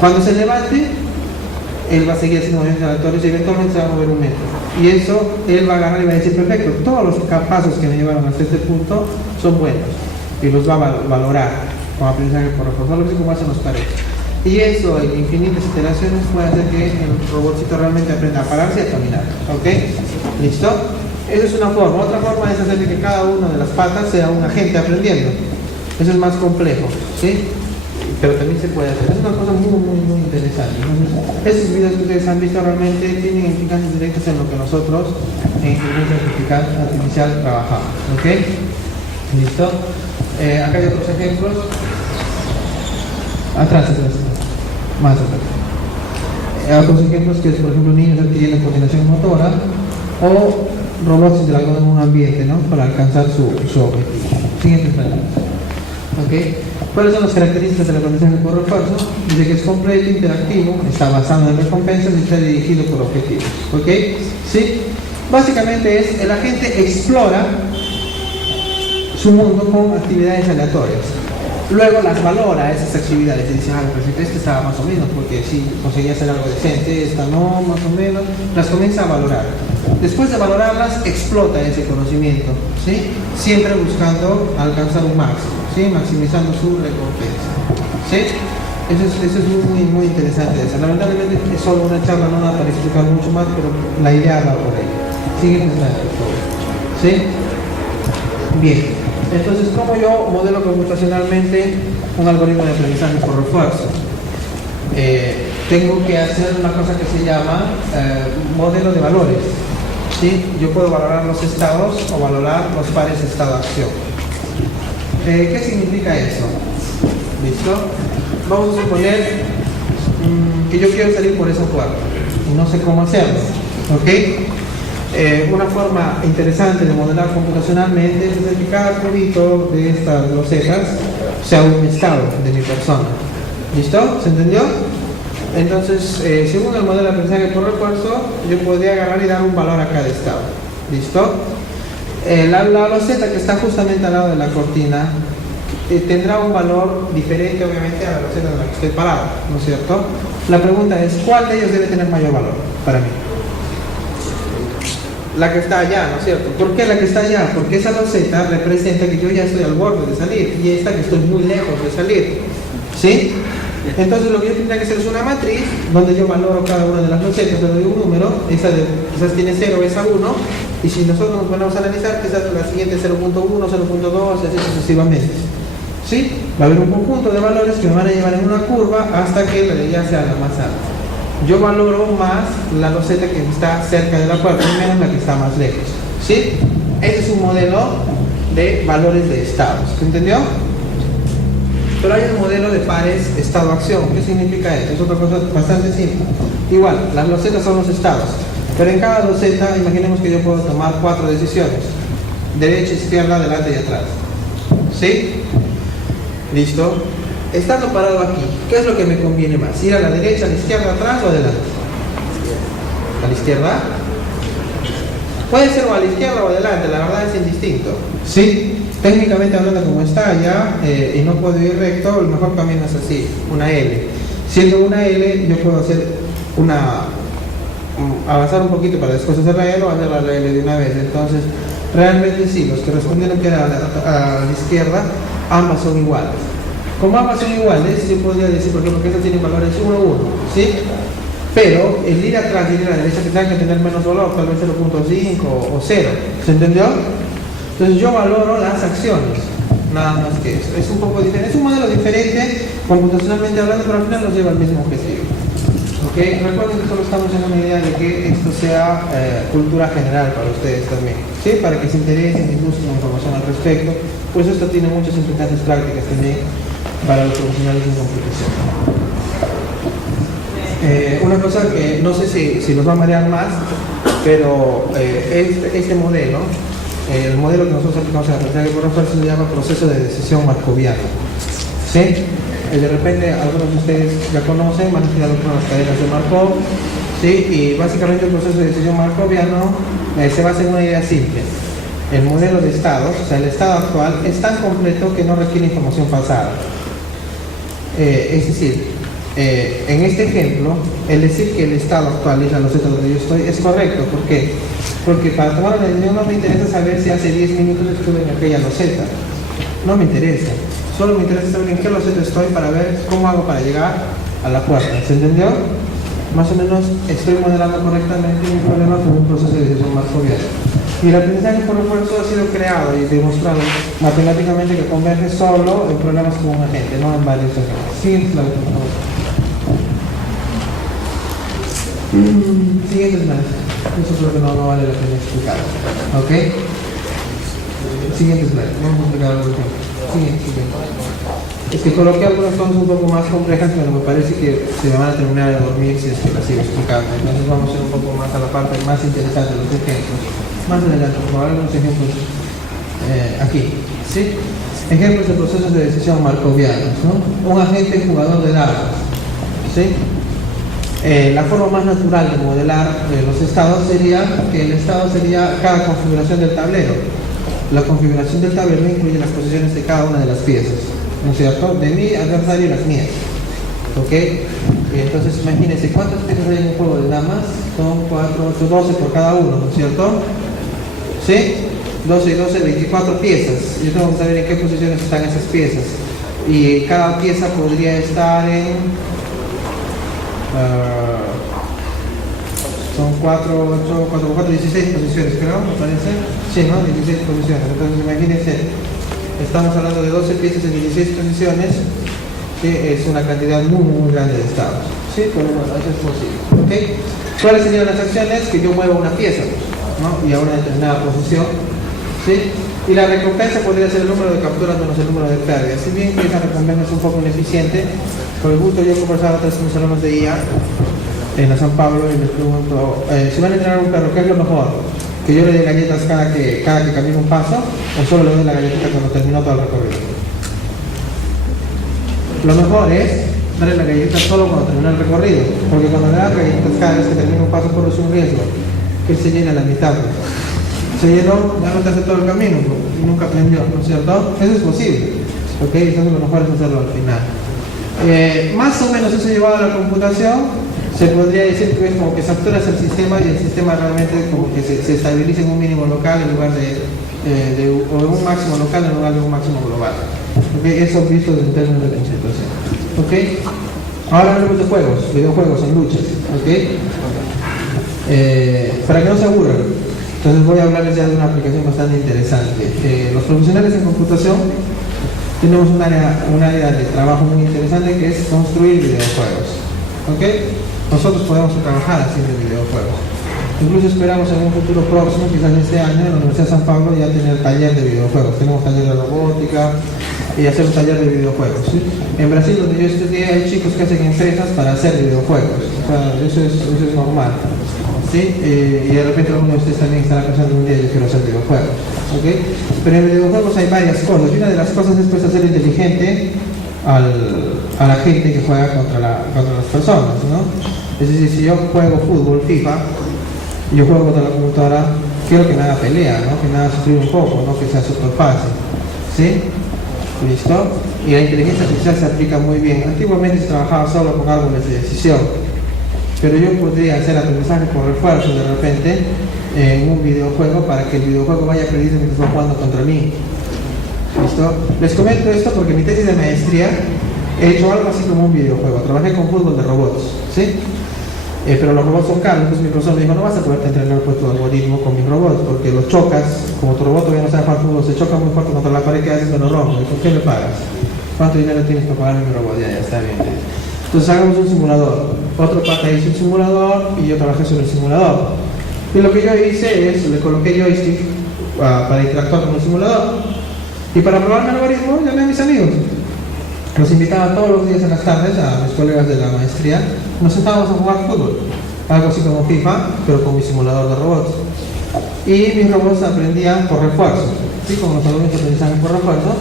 Cuando se levante, él va a seguir haciendo movimientos aleatorios y eventualmente se va a mover 1 metro. Y eso, él va a agarrar y va a decir, perfecto, todos los pasos que me llevaron hasta este punto son buenos. Y los va a valorar con aprendizaje por refuerzo, algo así como hacen los paredes. Y eso, en infinitas iteraciones, puede hacer que el robotcito realmente aprenda a pararse y a caminar. ¿Ok? ¿Listo? Esa es una forma. Otra forma es hacer que cada una de las patas sea un agente aprendiendo. Eso es más complejo, ¿sí? Pero también se puede hacer. Es una cosa muy interesante. Estos videos que ustedes han visto realmente tienen implicancias directas en lo que nosotros en inteligencia artificial trabajamos. ¿Ok? ¿Listo? Acá hay otros ejemplos. Atrás. Más atrás. Otros ejemplos que es, por ejemplo, niños adquiriendo coordinación motora o robots interactuando en un ambiente, ¿no? Para alcanzar su objetivo. Siguiente slide. ¿Ok? ¿Cuáles son las características del aprendizaje por refuerzo? Dice que es completo, interactivo, está basado en recompensas y está dirigido por objetivos. ¿Ok? ¿Sí? Básicamente es el agente explora su mundo con actividades aleatorias. Luego las valora esas actividades y dice, pues este estaba más o menos, porque sí conseguía hacer algo decente, esta no, más o menos, las comienza a valorar. Después de valorarlas, explota ese conocimiento, ¿sí? Siempre buscando alcanzar un máximo, ¿sí? Maximizando su recompensa, ¿sí? Eso es muy interesante. Lamentablemente es solo una charla, no nada para explicar mucho más, pero la idea va por ahí. Siguiente slide, por favor. ¿Sí? Bien. Entonces, ¿cómo yo modelo computacionalmente un algoritmo de aprendizaje por refuerzo? Tengo que hacer una cosa que se llama modelo de valores. ¿Sí? Yo puedo valorar los estados o valorar los pares estado-acción. ¿Qué significa eso? ¿Listo? Vamos a suponer que yo quiero salir por esa puerta y no sé cómo hacerlo. ¿Ok? Una forma interesante de modelar computacionalmente es que cada cubito de estas losetas sea un estado de mi persona. ¿Listo? ¿Se entendió? Entonces, según el modelo de aprendizaje por refuerzo, yo podría agarrar y dar un valor a cada estado. ¿Listo? La loseta que está justamente al lado de la cortina tendrá un valor diferente, obviamente, a la loseta en la que estoy parado, ¿no es cierto? La pregunta es, ¿cuál de ellos debe tener mayor valor para mí? La que está allá, ¿no es cierto? ¿Por qué la que está allá? Porque esa loseta representa que yo ya estoy al borde de salir y esta que estoy muy lejos de salir. ¿Sí? Entonces lo que yo tendría que hacer es una matriz donde yo valoro cada una de las losetas, le doy un número, quizás tiene 0, esa 1, y si nosotros nos ponemos a analizar, quizás la siguiente 0.1, 0.2, así sucesivamente. ¿Sí? Va a haber un conjunto de valores que me van a llevar en una curva hasta que la de ella sea la más alta. Yo valoro más la loseta que está cerca de la puerta y menos la que está más lejos. ¿Sí? Ese es un modelo de valores de estados. ¿Se entendió? Pero hay un modelo de pares estado-acción. ¿Qué significa eso? Es otra cosa bastante simple. Igual, las losetas son los estados. Pero en cada loseta, imaginemos que yo puedo tomar 4 decisiones. Derecha, izquierda, adelante y atrás. ¿Sí? ¿Listo? Estando parado aquí, ¿qué es lo que me conviene más? ¿Ir a la derecha, a la izquierda, atrás o adelante? ¿A la izquierda? Puede ser o a la izquierda o adelante, la verdad es indistinto. ¿Sí? Técnicamente hablando, como está allá y no puedo ir recto, el mejor camino es así, una L. Siendo una L, yo puedo hacer avanzar un poquito para después hacer la L o hacer la L de una vez. Entonces, realmente sí, los que respondieron que era a la izquierda, ambas son iguales. Como ambas son iguales, yo podría decir, por ejemplo, que estas tienen valores 1, 1, ¿sí? Pero el ir atrás y ir a la derecha tendrán que tener menos valor, tal vez 0.5 o 0. ¿Se entendió? Entonces yo valoro las acciones, nada más que eso. Es un poco diferente, es un modelo diferente computacionalmente hablando, pero al final nos lleva al mismo objetivo. ¿Ok? Recuerden que solo estamos en una idea de que esto sea cultura general para ustedes también, ¿sí? Para que se interesen y busquen información al respecto, pues esto tiene muchas implicancias prácticas también para los profesionales en computación. Una cosa que no sé si los va a marear más, pero este modelo, el modelo que nosotros aplicamos en aprendizaje por refuerzo se llama proceso de decisión markoviano. ¿Sí? De repente algunos de ustedes ya conocen, van a estudiar las cadenas de Markov. ¿Sí? Y básicamente el proceso de decisión markoviano se basa en una idea simple. El modelo de estados, o sea el estado actual, es tan completo que no requiere información pasada. Es decir, en este ejemplo, el decir que el estado actual es la loseta donde yo estoy es correcto. ¿Por qué? Porque para tomar una decisión no me interesa saber si hace 10 minutos estuve en aquella loseta. No me interesa. Solo me interesa saber en qué loseta estoy para ver cómo hago para llegar a la puerta. ¿Se entendió? Más o menos estoy modelando correctamente mi problema con un proceso de decisión markoviano. Y el aprendizaje por refuerzo ha sido creado y demostrado matemáticamente que converge solo en problemas con un agente, no en varios agentes. Siguiente slide, por favor. Siguiente slide. Eso creo que no vale la pena explicar. ¿Ok? Siguiente slide. Vamos a explicar algo tiempo. Siguiente. Es que coloqué algunas cosas un poco más complejas, pero me parece que se me van a terminar de dormir si es que las sigo explicando. Entonces vamos a ir un poco más a la parte más interesante de los ejemplos. Más adelante, por favor, algunos ejemplos aquí. ¿Sí? Ejemplos de procesos de decisión markovianos, ¿no? Un agente jugador de dados. ¿Sí? La forma más natural de modelar los estados sería que el estado sería cada configuración del tablero. La configuración del tablero incluye las posiciones de cada una de las piezas, ¿no es cierto? De mi adversario y las mías. ¿Ok? Y entonces imagínense cuántas piezas hay en un juego de damas. Son 4, 8, 12 por cada uno, ¿no es cierto? ¿Sí? 12 y 12, 24 piezas. Yo tengo que saber en qué posiciones están esas piezas. Y cada pieza podría estar en... son 4, 8, 4, 4, 16 posiciones, creo, me parece. Sí, ¿no? 16 posiciones. Entonces imagínense, estamos hablando de 12 piezas en 16 posiciones, que es una cantidad muy, muy grande de estados. ¿Sí? Pero bueno, eso es posible. ¿Ok? ¿Cuáles serían las acciones? Que yo mueva una pieza, ¿no? Y a una determinada posición. ¿Sí? Y la recompensa podría ser el número de capturas menos el número de pérdidas. Si bien que esa recompensa es un poco ineficiente, por el gusto yo conversaba antes con mis alumnos de IA, en la San Pablo y les pregunto, si van a entrenar a un perro, ¿qué es lo mejor? ¿Que yo le dé galletas cada que camino un paso o solo le doy la galletita cuando termino todo el recorrido? Lo mejor es darle la galleta solo cuando termina el recorrido, porque cuando le das galletitas cada vez que termina un paso corres un riesgo que él se llena a la mitad. Se llenó, ya no te hace todo el camino y nunca aprendió, ¿no es cierto? Eso es posible, ¿ok? Entonces lo mejor es hacerlo al final. Más o menos eso llevado a la computación, se podría decir que es como que saturas el sistema y el sistema realmente como que se estabiliza en un mínimo local en lugar o en un máximo local en lugar de un máximo global. ¿Okay? Eso visto en términos de computación. ¿Okay? Ahora hablemos de juegos, videojuegos en luchas. ¿Okay? Para que no se aburran, entonces voy a hablarles ya de una aplicación bastante interesante. Los profesionales en computación tenemos un área de trabajo muy interesante que es construir videojuegos. ¿Okay? Nosotros podemos trabajar haciendo videojuegos. Incluso esperamos en un futuro próximo, quizás este año, en la Universidad de San Pablo ya tener taller de videojuegos. Tenemos taller de robótica y hacer un taller de videojuegos. ¿Sí? En Brasil, donde yo estudié, hay chicos que hacen empresas para hacer videojuegos. O sea, eso es normal. ¿Sí? Y de repente alguno de ustedes también estará pensando un día yo quiero hacer videojuegos. ¿Okay? Pero en videojuegos hay varias cosas. Y una de las cosas es pues, hacer inteligente a la gente que juega contra las personas, ¿no? Es decir, si yo juego fútbol, FIFA, yo juego contra la computadora, quiero que me haga pelea, ¿no? Que me haga sufrir un poco, no que sea súper fácil. ¿Sí? ¿Listo? Y la inteligencia artificial se aplica muy bien. Antiguamente se trabajaba solo con árboles de decisión, pero yo podría hacer aprendizaje por refuerzo de repente en un videojuego para que el videojuego vaya aprendiendo mientras va jugando contra mí. ¿Listo? Les comento esto porque en mi tesis de maestría he hecho algo así como un videojuego. Trabajé con fútbol de robots, ¿sí? Pero los robots son caros, entonces mi profesor me dijo, no vas a poder entrenar pues, tu algoritmo con mis robots, porque los chocas, como tu robot todavía no sabe jugar fútbol, se choca muy fuerte contra la pared que haces con los rompe. ¿Por qué me pagas? ¿Cuánto dinero tienes para pagarme mi robot? Ya está bien. Entonces hagamos un simulador. Otro pata hizo un simulador y yo trabajé sobre el simulador. Y lo que yo hice es, le coloqué joystick para interactuar con el simulador. Y para probar mi algoritmo, llamé a mis amigos. Los invitaba todos los días en las tardes a mis colegas de la maestría. Nos sentábamos a jugar fútbol, algo así como FIFA, pero con mi simulador de robots. Y mis robots aprendían por refuerzo, ¿sí? Como los alumnos aprendizaban por refuerzo.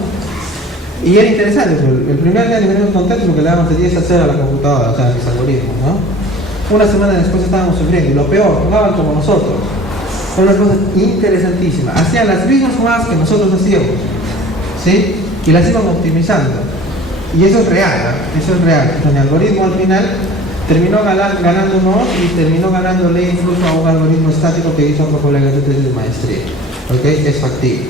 Y era interesante, pues, el primer día venimos contentos porque le dábamos de 10 a 0 a la computadora, o sea, a mis algoritmos, ¿no? Una semana después estábamos sufriendo, y lo peor, jugaban como nosotros. Fue una cosa interesantísima. Hacían las mismas jugadas que nosotros hacíamos, ¿sí? Y las iban optimizando. Y eso es real, ¿eh? Eso es real. El algoritmo al final terminó ganándonos y terminó ganándole incluso a un algoritmo estático que hizo otro colega de tesis de maestría. ¿Okay? Es factible.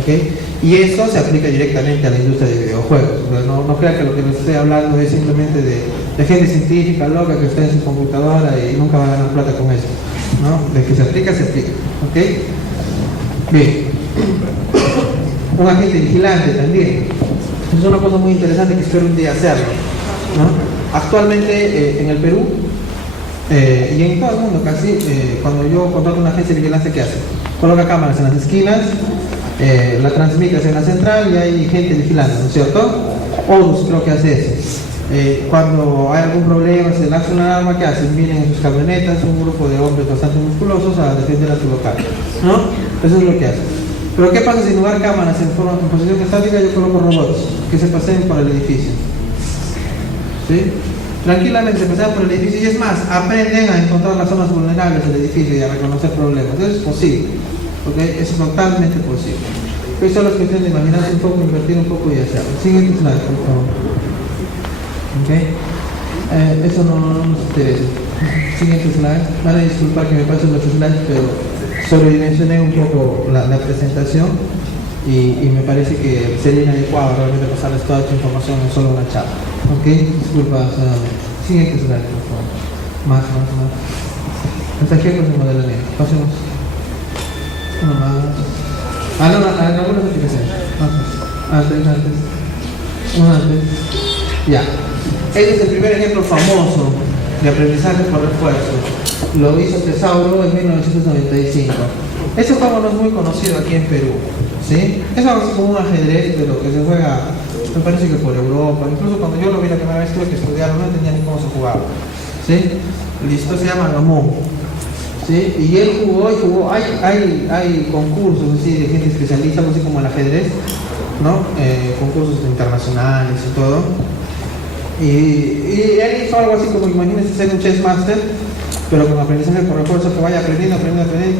¿Okay? Y eso se aplica directamente a la industria de videojuegos. No crean que lo que les estoy hablando es simplemente de gente científica loca que está en su computadora y nunca va a ganar plata con eso, ¿no? De que se aplica, se aplica. ¿Okay? Bien. Un agente vigilante también. Es una cosa muy interesante que espero un día hacerlo, ¿no? Actualmente en el Perú y en todo el mundo casi, cuando yo contrato una agencia de vigilancia, ¿qué hace? Coloca cámaras en las esquinas, la transmite hacia la central y hay gente vigilando, ¿no es cierto? Odus creo que hace eso. Cuando hay algún problema, se lanza una alarma, ¿qué hacen? Vienen en sus camionetas un grupo de hombres bastante musculosos a defender a tu local, ¿no? Eso es lo que hacen. Pero ¿qué pasa si en lugar de cámaras en posición estática yo coloco robots que se paseen por el edificio? ¿Sí? Tranquilamente se pasean por el edificio y es más, aprenden a encontrar las zonas vulnerables del edificio y a reconocer problemas. Eso es posible, ¿okay? Es totalmente posible. Hoy solo es cuestión de imaginarse un poco, invertir un poco y hacerlo. Siguiente slide, por favor. ¿Okay? Eso no nos interesa. Siguiente slide. Van a disculpar que me pasen los slides, pero sobredimensioné un poco la presentación y me parece que sería inadecuado realmente pasarles toda esta información en solo una charla. ¿Ok? Disculpa, siguiente slide, por favor. Más. Hasta aquí el modelamiento. Pasemos. Uno más. En algunas aplicaciones. Antes. Uno antes. Ya. Este es el primer ejemplo famoso de aprendizaje por refuerzo. Lo hizo Tesauro en 1995. Este juego no es muy conocido aquí en Perú, ¿sí? Es algo así como un ajedrez de lo que se juega, me parece que por Europa. Incluso cuando yo lo vi la primera vez tuve que estudiarlo, no entendía ni cómo se jugaba, ¿sí? Listo, se llama Gamón, ¿sí? Y él jugó, hay concursos así de gente especialista, algo así como el ajedrez, ¿no? Concursos internacionales y todo. Y él hizo algo así como, imagínense ser un chess master, pero con aprendizaje por refuerzo, que vaya aprendiendo,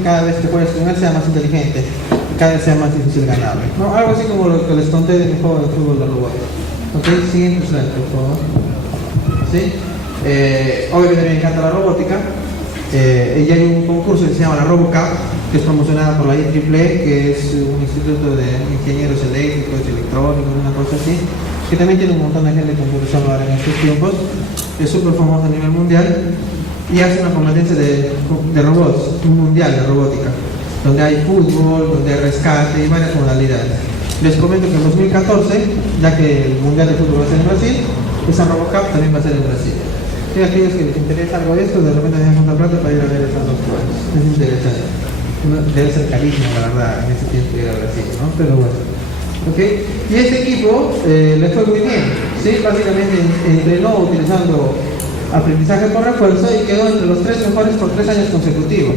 cada vez que juegas con él sea más inteligente, cada vez sea más difícil ganarle, ¿no? Algo así como lo que les conté de mi juego de fútbol de robot. Ok, siguiente slide, por favor. ¿Sí? Obviamente me encanta la robótica. Y hay un concurso que se llama la RoboCup, que es promocionada por la IEEE, que es un instituto de ingenieros eléctricos y electrónicos, una cosa así, que también tiene un montón de gente con concurso ahora en estos tiempos. Es súper famoso a nivel mundial y hace una competencia de robots, un mundial de robótica, donde hay fútbol, donde hay rescate y varias modalidades. Les comento que en 2014, ya que el mundial de fútbol va a ser en Brasil, esa RoboCup también va a ser en Brasil. Y aquellos que les interesa algo de esto, de repente dejan juntar plata para ir a ver esas dos cosas. Es interesante. Debe ser carísimo, la verdad, en ese tiempo ir a Brasil, ¿no? Pero bueno. ¿Okay? Y este equipo le fue muy bien, ¿sí? Básicamente entrenó utilizando aprendizaje por refuerzo y quedó entre los 3 mejores por 3 años consecutivos.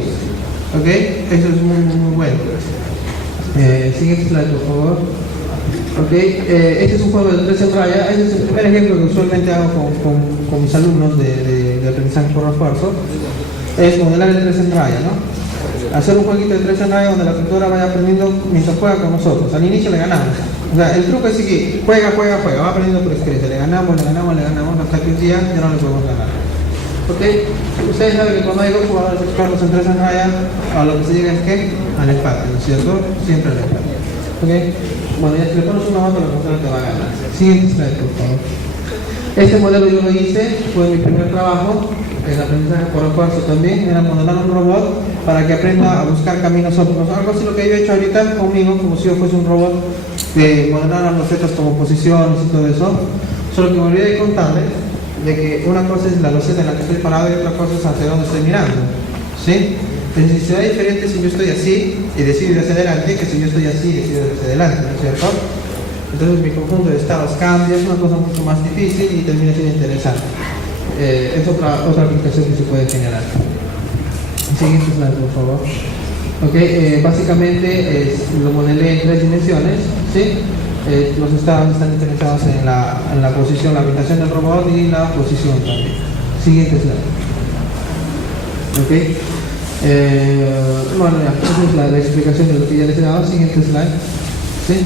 ¿Ok? Eso es muy bueno. Siguiente slide, por favor. Okay. Este es un juego de 3 en raya. Este es el primer ejemplo que usualmente hago con mis alumnos de aprendizaje por refuerzo. Es modelar el 3 en raya, ¿no? Hacer un jueguito de 3 en raya donde la tutora vaya aprendiendo mientras juega con nosotros. Al inicio le ganamos. O sea, el truco es seguir, juega, va aprendiendo por experiencia. Le ganamos, hasta que un día ya no le podemos ganar. Okay. Ustedes saben que cuando hay dos jugadores expertos en 3 en raya, a lo que se llega es que al empate, ¿no es cierto? Siempre al empate. Okay. Bueno, ya si le pones una mano, la persona te va a ganar. Siguiente slide, por favor. Este modelo yo lo hice, fue mi primer trabajo, en aprendizaje por refuerzo también, era modelar un robot para que aprenda a buscar caminos óptimos. Algo así lo que yo he hecho ahorita conmigo, como si yo fuese un robot que modelara losetas como posiciones y todo eso. Solo que me olvidé de contarles de que una cosa es la loseta en la que estoy parado y otra cosa es hacia dónde estoy mirando. ¿Sí? Entonces, será diferente si yo estoy así y decido ir hacia adelante que si yo estoy así y decido ir hacia adelante, ¿no es cierto? Entonces mi conjunto de estados cambia, es una cosa mucho más difícil y termina siendo interesante. Es otra aplicación que se puede generar. Siguiente slide, por favor. Okay, básicamente lo modelé en 3 dimensiones, ¿sí? Los estados están interesados en la posición, la orientación del robot y la posición también. Siguiente slide. Okay. Bueno, ya, esa es la explicación de lo que ya les he dado. Siguiente slide. ¿Sí?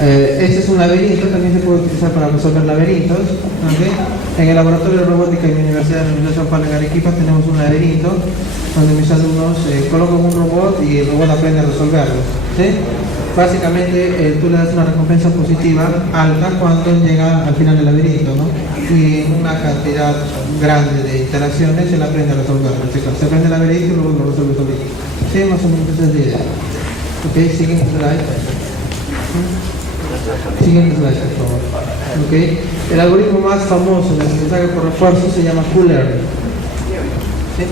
Este es un laberinto, también se puede utilizar para resolver laberintos. ¿Okay? En el laboratorio de robótica de mi universidad, en la Universidad de San Pablo en Arequipa, tenemos un laberinto donde mis alumnos colocan un robot y el robot aprende a resolverlo. ¿Sí? Básicamente tú le das una recompensa positiva alta cuando llega al final del laberinto, ¿no? Y en una cantidad grande de interacciones él aprende a resolverlo. Se aprende el laberinto y luego lo resuelve solito. Sí, más o menos esa es la idea. Ok, siguiente slide. Siguiente slide, por favor. Okay. El algoritmo más famoso de aprendizaje por refuerzo se llama Q-Learning. ¿Sí?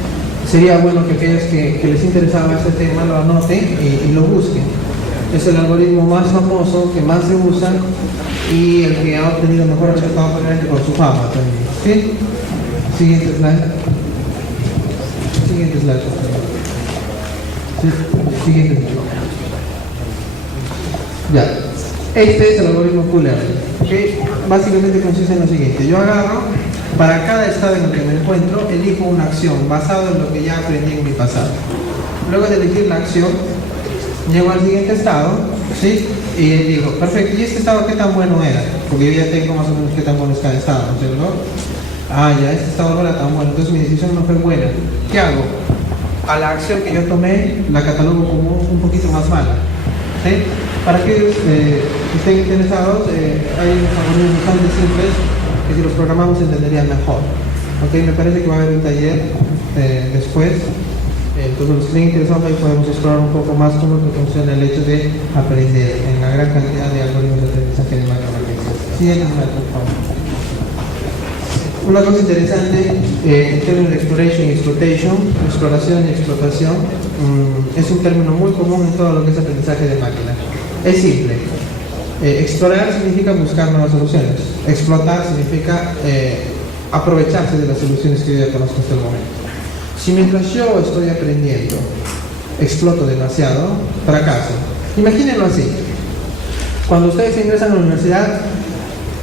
Sería bueno que aquellos que les interesaba este tema lo anoten y lo busquen. Es el algoritmo más famoso, que más se usa y el que ha obtenido mejor resultado por su fama también. ¿Sí? Siguiente slide. Siguiente slide, por favor. ¿Sí? Siguiente slide. Ya. Este es el algoritmo Q-Learning. ¿Okay? Básicamente consiste en lo siguiente. Yo agarro, para cada estado en el que me encuentro, elijo una acción basada en lo que ya aprendí en mi pasado. Luego de elegir la acción, llego al siguiente estado, ¿sí? Y digo, perfecto, ¿y este estado qué tan bueno era? Porque yo ya tengo más o menos qué tan bueno es cada estado, ¿no es cierto? Ah, ya, este estado no era tan bueno, entonces mi decisión no fue buena. ¿Qué hago? A la acción que yo tomé, la catalogo como un poquito más mala, ¿sí? Para aquellos que estén interesados, hay unos algoritmos bastante simples que si los programamos entenderían mejor. ¿Okay? Me parece que va a haber un taller después. Entonces los que estén interesados ahí podemos explorar un poco más cómo funciona el hecho de aprender en la gran cantidad de algoritmos de aprendizaje de macromáticas. Siguiente slide, por favor. Una cosa interesante en términos de exploration y exploitation, exploración y explotación, es un término muy común en todo lo que es aprendizaje de máquina. Es simple. Explorar significa buscar nuevas soluciones. Explotar significa aprovecharse de las soluciones que yo ya conozco hasta el momento. Si mientras yo estoy aprendiendo exploto demasiado, fracaso. Imagínenlo así. Cuando ustedes ingresan a la universidad,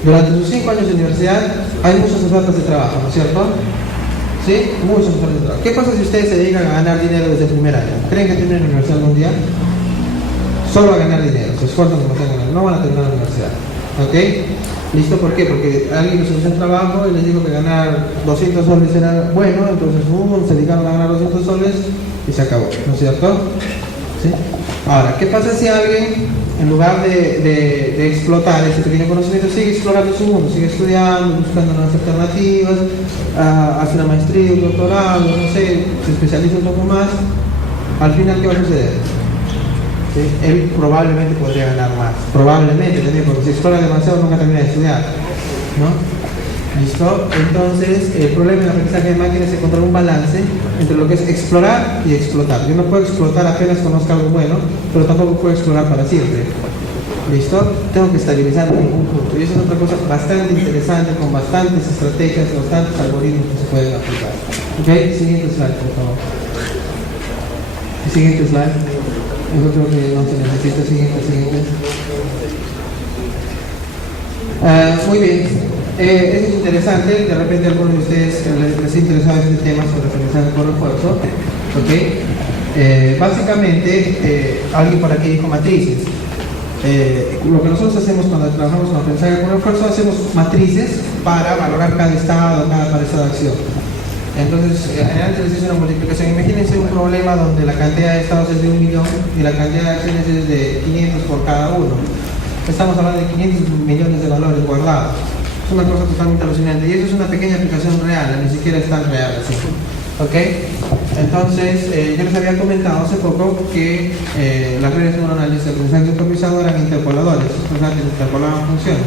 durante sus 5 años de universidad, hay muchas ofertas de trabajo, ¿no es cierto? ¿Sí? Muchas ofertas de trabajo. ¿Qué pasa si ustedes se dedican a ganar dinero desde el primer año? ¿Creen que tienen la universidad algún día? Solo a ganar dinero, se esfuerzan demasiado en ganar, no van a terminar la universidad. ¿Ok? ¿Listo? ¿Por qué? Porque alguien les ofreció un trabajo y les dijo que ganar 200 soles era bueno, entonces se dedicaron a ganar 200 soles y se acabó, ¿no es cierto? ¿Sí? Ahora, ¿qué pasa si alguien, en lugar de explotar ese pequeño conocimiento, sigue explorando su mundo, sigue estudiando, buscando nuevas alternativas, hace una maestría, un doctorado, no sé, se especializa un poco más? Al final, ¿qué va a suceder? ¿Sí? Él probablemente podría ganar más, probablemente también, porque si explora demasiado nunca termina de estudiar, ¿no? ¿Listo? Entonces, el problema en el aprendizaje de máquinas es encontrar un balance entre lo que es explorar y explotar. Yo no puedo explotar apenas conozca algo bueno, pero tampoco puedo explorar para siempre. ¿Listo? Tengo que estabilizar en un punto. Y eso es otra cosa bastante interesante, con bastantes estrategias, bastantes algoritmos que se pueden aplicar. ¿Ok? Siguiente slide, por favor. Siguiente slide. Yo creo que no se necesita. Siguiente. Muy bien. Eso es interesante. De repente a algunos de ustedes les ha interesado este tema sobre aprendizaje por refuerzo. ¿Ok? Básicamente, alguien por aquí dijo matrices. Lo que nosotros hacemos cuando trabajamos con aprendizaje por refuerzo, hacemos matrices para valorar cada estado, cada parecer de acción. Entonces, antes les hice una multiplicación. Imagínense un problema donde la cantidad de estados es de 1 millón y la cantidad de acciones es de 500 por cada uno. Estamos hablando de 500 millones de valores guardados. Es una cosa totalmente alucinante. Y eso es una pequeña aplicación real, ni siquiera es tan real así. ¿Ok? Entonces, yo les había comentado hace poco que las redes neuronales de aprendizaje supervisado eran interpoladores, o sea, que interpolaban funciones.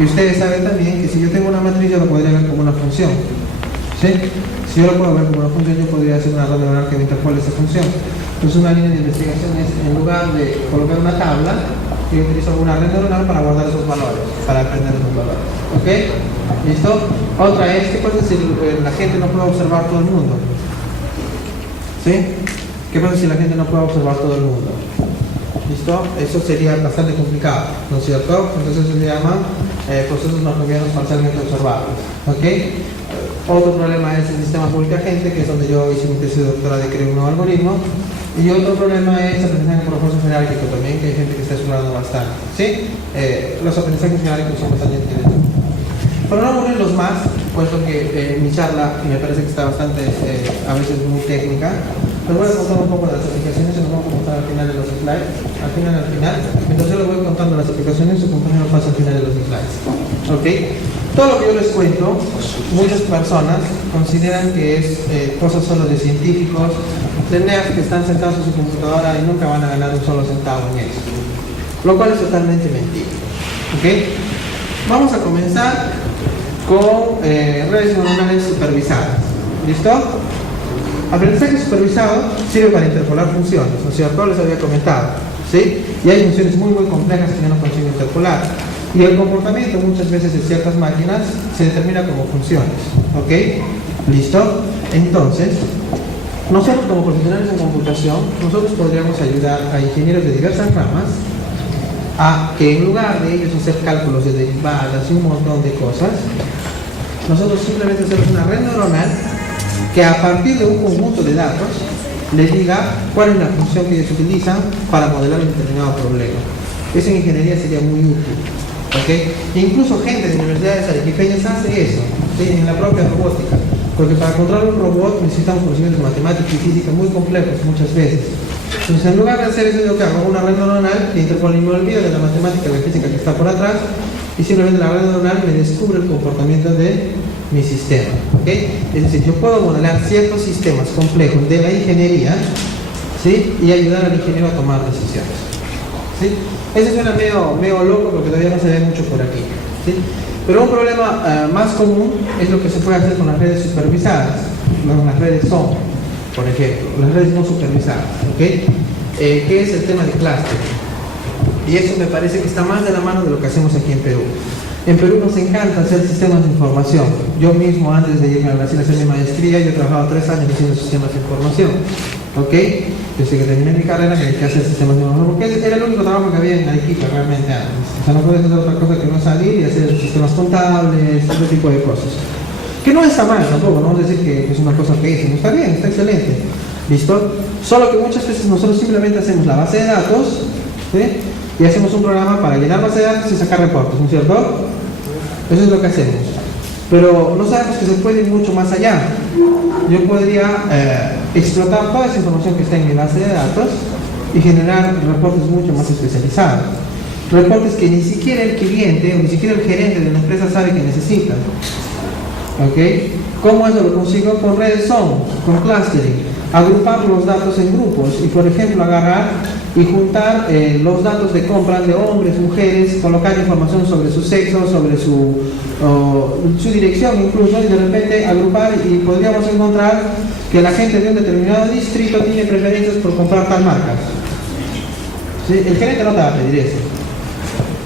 Y ustedes saben también que si yo tengo una matriz, yo lo podría ver como una función. ¿Sí? Si yo lo puedo ver como una función, yo podría hacer una red neuronal que me interpole esa función. Entonces, una línea de investigación es, en lugar de colocar una tabla, yo utilizo una red neuronal para guardar esos valores, para aprender esos valores. ¿Ok? ¿Listo? Otra es, ¿qué pasa si la gente no puede observar todo el mundo? ¿Sí? ¿Qué pasa si la gente no puede observar todo el mundo? ¿Listo? Eso sería bastante complicado, ¿no es cierto? Entonces eso se llama procesos no abelianos parcialmente observables. ¿Ok? Otro problema es el sistema pública-agente, que es donde yo hice mi tesis de doctorado y creé un nuevo algoritmo. Y otro problema es aprendizaje por refuerzo jerárquico también, que hay gente que está explorando bastante. ¿Sí? Los aprendizajes jerárquicos son bastante interesantes. Para no aburrirlos más, puesto que mi charla me parece que está bastante, a veces muy técnica, les voy a contar un poco de las aplicaciones y nos vamos a contar al final de los slides. Al final. Mientras yo les voy contando las aplicaciones, su compañero pasa al final de los slides. ¿Ok? Todo lo que yo les cuento, muchas personas consideran que es cosas solo de científicos, de nerds que están sentados en su computadora y nunca van a ganar un solo centavo en eso. Lo cual es totalmente mentira. ¿Ok? Vamos a comenzar con redes neuronales supervisadas. ¿Listo? Aprendizaje supervisado sirve para interpolar funciones, ¿no es cierto? Les había comentado, ¿sí? Y hay funciones muy complejas que yo no consigo interpolar. Y el comportamiento muchas veces de ciertas máquinas se determina como funciones, ¿ok? ¿Listo? Entonces, nosotros como profesionales en computación, nosotros podríamos ayudar a ingenieros de diversas ramas a que en lugar de ellos hacer cálculos de derivadas y un montón de cosas, nosotros simplemente hacemos una red neuronal que a partir de un conjunto de datos les diga cuál es la función que ellos utilizan para modelar un determinado problema. Eso en ingeniería sería muy útil. ¿Okay? Incluso gente de universidades arequipeñas hace eso, ¿sí? En la propia robótica, porque para controlar un robot necesitamos conocimientos de matemática y física muy complejos muchas veces. Entonces, en lugar de hacer eso, yo que hago una red neuronal que interpone y me olvido de la matemática y la física que está por atrás, y simplemente la red neuronal me descubre el comportamiento de mi sistema. ¿Okay? Es decir, yo puedo modelar ciertos sistemas complejos de la ingeniería, ¿sí? Y ayudar al ingeniero a tomar decisiones. ¿Sí? Eso suena medio loco porque todavía no se ve mucho por aquí, ¿sí? Pero un problema más común es lo que se puede hacer con las redes supervisadas, con las redes SOM, por ejemplo, las redes no supervisadas, ¿ok? Que es el tema de clustering. Y eso me parece que está más de la mano de lo que hacemos aquí en Perú. En Perú nos encanta hacer sistemas de información. Yo mismo, antes de irme a Brasil a hacer mi maestría, yo he trabajado 3 años haciendo sistemas de información. ¿Ok? Desde que terminé mi carrera me dediqué a hacer sistemas de información, porque era el único trabajo que había en Arequipa realmente antes. O sea, no puedes hacer otra cosa que no salir y hacer sistemas contables, ese tipo de cosas. Que no está mal tampoco, no vamos a decir que es una cosa que es, no está bien, está excelente. ¿Listo? Solo que muchas veces nosotros simplemente hacemos la base de datos, ¿sí? Y hacemos un programa para llenar base de datos y sacar reportes, ¿no es cierto? Eso es lo que hacemos. Pero no sabemos que se puede ir mucho más allá. Yo podría explotar toda esa información que está en mi base de datos y generar reportes mucho más especializados. Reportes que ni siquiera el cliente o ni siquiera el gerente de la empresa sabe que necesita. ¿Ok? ¿Cómo eso lo consigo? Con redes son, con clustering. Agrupar los datos en grupos y, por ejemplo, agarrar y juntar los datos de compra de hombres, mujeres, colocar información sobre su sexo, sobre su dirección incluso, y de repente agrupar, y podríamos encontrar que la gente de un determinado distrito tiene preferencias por comprar tal marca. ¿Sí? El gerente no te va a pedir eso.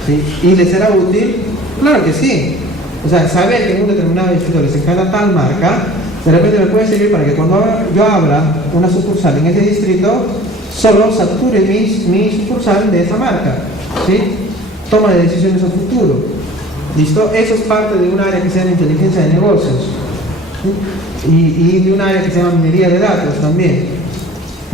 ¿Sí? ¿Y le será útil? Claro que sí. O sea, saber que en un determinado distrito les encanta tal marca, de repente me puede servir para que cuando yo abra una sucursal en ese distrito, solo sature mi sucursal de esa marca. ¿Sí? Toma de decisiones a futuro. ¿Listo? Eso es parte de un área que se llama inteligencia de negocios. ¿Sí? Y de un área que se llama minería de datos también.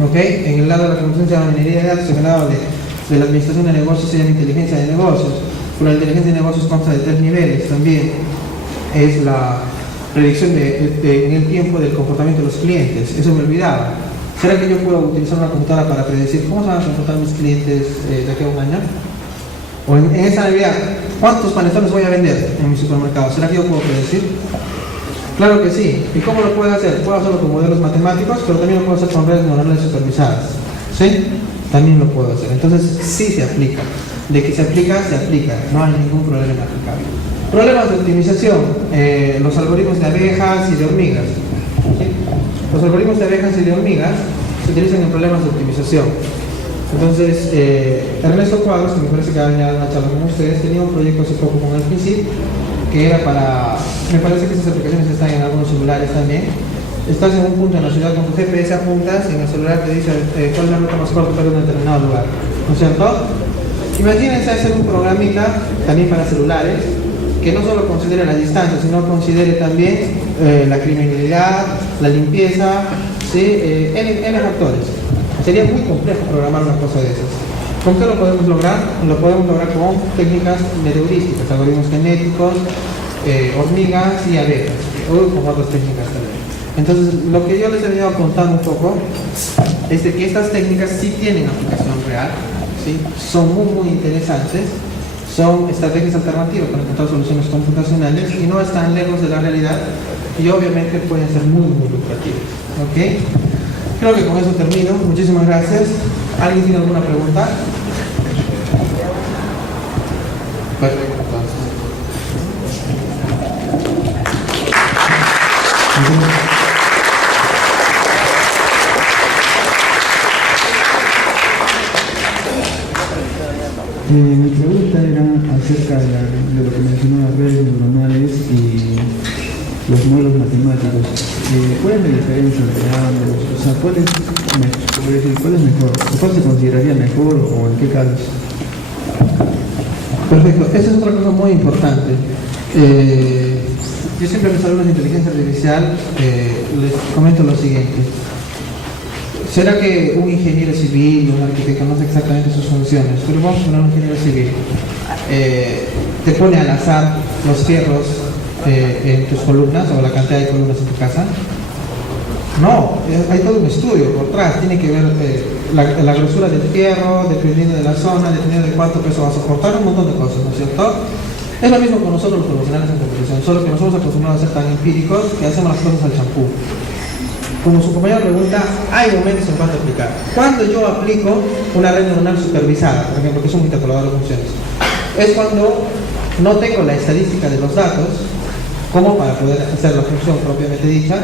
¿Ok? En el lado de la conducción se llama minería de datos, en el lado de la administración de negocios se llama inteligencia de negocios. Pero la inteligencia de negocios consta de 3 niveles también. Es la predicción en el tiempo del comportamiento de los clientes. Eso me olvidaba. ¿Será que yo puedo utilizar una computadora para predecir cómo se van a comportar mis clientes de aquí a un año? O en esta Navidad, ¿cuántos panetones voy a vender en mi supermercado? ¿Será que yo puedo predecir? Claro que sí. ¿Y cómo lo puedo hacer? Puedo hacerlo con modelos matemáticos, pero también lo puedo hacer con redes neuronales supervisadas. ¿Sí? También lo puedo hacer. Entonces, sí se aplica. De que se aplica, se aplica. No hay ningún problema en aplicarlo. Problemas de optimización. Los algoritmos de abejas y de hormigas. ¿Sí? Los algoritmos de abejas y de hormigas se utilizan en problemas de optimización. Entonces, Ernesto Cuadros, que me parece que ha venido a una charla con ustedes, tenía un proyecto hace poco con el PICIP, que era para, me parece que esas aplicaciones están en algunos celulares también. Estás en un punto en la ciudad con tu GPS, apuntas y en el celular te dice cuál es la ruta más corta para un determinado lugar, ¿no es cierto? Imagínense hacer un programita también para celulares que no solo considere la distancia, sino considere también la criminalidad, la limpieza, ¿sí? N factores. Sería muy complejo programar una cosa de esas. ¿Con qué lo podemos lograr? Lo podemos lograr con técnicas metaheurísticas, algoritmos genéticos, hormigas y abejas, o con otras técnicas también. Entonces, lo que yo les he venido contando un poco es de que estas técnicas sí tienen aplicación real, ¿sí? Son muy interesantes, son estrategias alternativas para encontrar soluciones computacionales y no están lejos de la realidad y obviamente pueden ser muy lucrativas. ¿Ok? Creo que con eso termino. Muchísimas gracias. ¿Alguien tiene alguna pregunta? Perfecto, mi pregunta era acerca de lo que mencionaba redes neuronales y los modelos matemáticos. ¿Cuál es la diferencia entre ambos? O sea, ¿cuál es mejor? ¿Cuál se consideraría mejor o en qué casos? Perfecto, esa es otra cosa muy importante. Yo siempre a mis alumnos de inteligencia artificial les comento lo siguiente. ¿Será que un ingeniero civil, un arquitecto, no sé exactamente sus funciones, pero vamos a poner un ingeniero civil, te pone al azar los fierros en tus columnas o la cantidad de columnas en tu casa? No, hay todo un estudio por atrás, tiene que ver la grosura del fierro, dependiendo de la zona, dependiendo de cuánto peso va a soportar, un montón de cosas, ¿no es cierto? Es lo mismo con nosotros los profesionales en computación, solo que nosotros acostumbramos a ser tan empíricos que hacemos las cosas al champú. Como su compañero pregunta, hay momentos en cuanto aplicar. Cuando yo aplico una red neuronal supervisada, por ejemplo, que es un interpolador de funciones, es cuando no tengo la estadística de los datos, como para poder hacer la función propiamente dicha,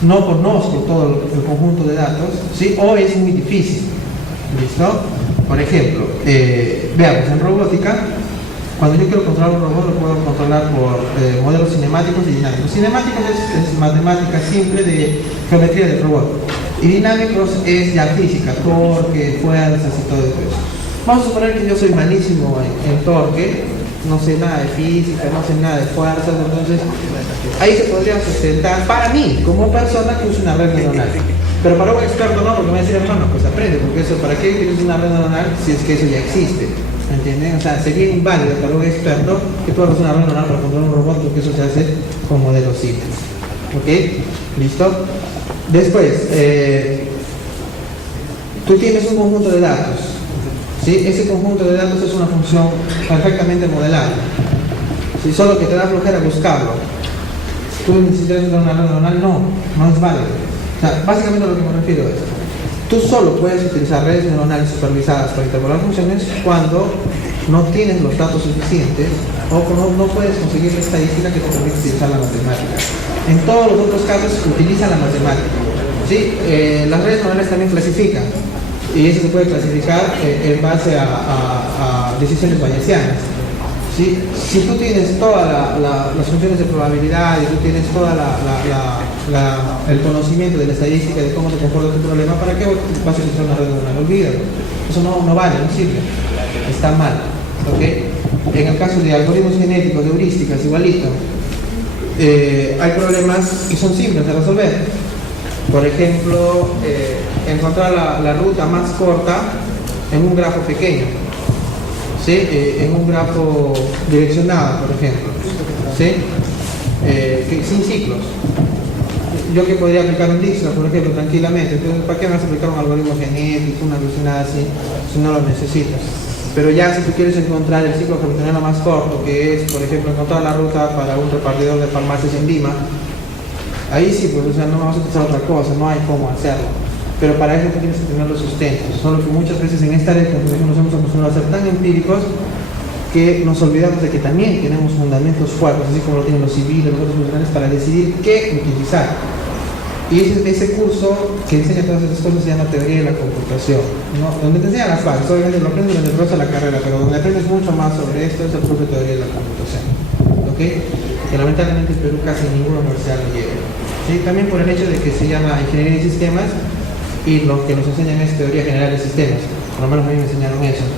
no conozco todo el conjunto de datos, ¿sí? O es muy difícil. ¿Listo? Por ejemplo, veamos, en robótica, Cuando yo quiero controlar un robot, lo puedo controlar por modelos cinemáticos y dinámicos. Cinemáticos es matemática simple de geometría del robot. Y dinámicos es ya física, torque, fuerzas y todo eso. Vamos a suponer que yo soy malísimo en torque, no sé nada de física, no sé nada de fuerzas, entonces ahí se podría sustentar para mí, como persona que use una red neuronal. Pero para un experto no, porque me va a decir, hermano, pues aprende, porque eso, ¿para qué quieres una red neuronal si es que eso ya existe? ¿Me entienden? O sea, sería inválido para un experto que tú hagas una red neuronal para controlar un robot, porque eso se hace con modelos simples. ¿Ok? ¿Listo? Después, tú tienes un conjunto de datos. ¿Sí? Ese conjunto de datos es una función perfectamente modelable. ¿Sí? Solo que te da flojera buscarlo. ¿Tú necesitas una red neuronal? No es válido. O sea, básicamente a lo que me refiero es, tú solo puedes utilizar redes neuronales supervisadas para interpolar funciones cuando no tienes los datos suficientes o no puedes conseguir la estadística que te permite utilizar la matemática. En todos los otros casos utiliza la matemática. ¿Sí? Las redes neuronales también clasifican, y eso se puede clasificar en base a decisiones bayesianas. ¿Sí? Si tú tienes todas las funciones de probabilidad y tú tienes toda el conocimiento de la estadística de cómo se comporta tu problema, ¿para qué vas a utilizar una red neuronal? Olvídalo. Eso no vale, no sirve. Está mal. ¿Okay? En el caso de algoritmos genéticos, de heurísticas, igualito. Hay problemas que son simples de resolver. Por ejemplo, encontrar la ruta más corta en un grafo pequeño. ¿Sí? En un grafo direccionado, por ejemplo, ¿sí? Sin ciclos. Yo que podría aplicar un Dijkstra, por ejemplo, tranquilamente. Entonces, ¿para qué vas a aplicar un algoritmo genético, una alucinada así, si no lo necesitas? Pero ya si tú quieres encontrar el ciclo gravitacional más corto, que es, por ejemplo, encontrar la ruta para un repartidor de farmacias en Lima, ahí sí, pues, o sea, no vamos a utilizar otra cosa, no hay cómo hacerlo. Pero para eso tienes que tener los sustentos. Solo que muchas veces en esta área de computación nos hemos acostumbrado a ser tan empíricos que nos olvidamos de que también tenemos fundamentos fuertes, así como lo tienen los civiles, los otros profesionales, para decidir qué utilizar. Y ese curso que enseña todas esas cosas se llama teoría de la computación, ¿no? Donde te enseñan las bases, obviamente lo aprendes durante el resto de la carrera, pero donde aprendes mucho más sobre esto es el curso de teoría de la computación. ¿Ok? Que lamentablemente en Perú casi ninguna universidad lo lleva. ¿Sí? También por el hecho de que se llama ingeniería de sistemas, y lo que nos enseñan es teoría general de sistemas, por lo menos a mí me enseñaron eso,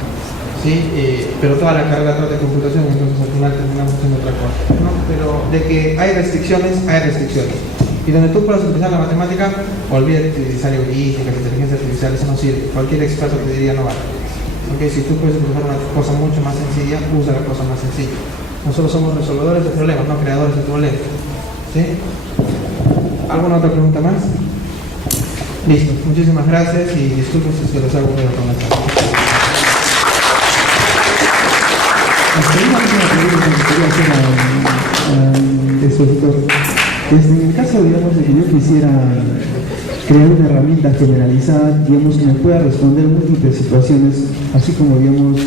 ¿sí? Pero toda la carrera trata de computación, entonces al final terminamos haciendo otra cosa, ¿no? Pero de que hay restricciones, y donde tú puedas utilizar la matemática, olvídate de utilizar heurísticas, inteligencia artificial, eso no sirve, cualquier experto te diría no vale. ¿Okay? Si tú puedes utilizar una cosa mucho más sencilla, usa la cosa más sencilla. Nosotros somos resolvedores de problemas, no creadores de problemas, ¿sí? ¿Alguna otra pregunta más? Listo, muchísimas gracias y disculpen si los hago una información. Una última pregunta que quería hacer al expositor. En el caso, digamos, de que yo quisiera crear una herramienta generalizada, digamos, que me pueda responder múltiples situaciones, así como, digamos,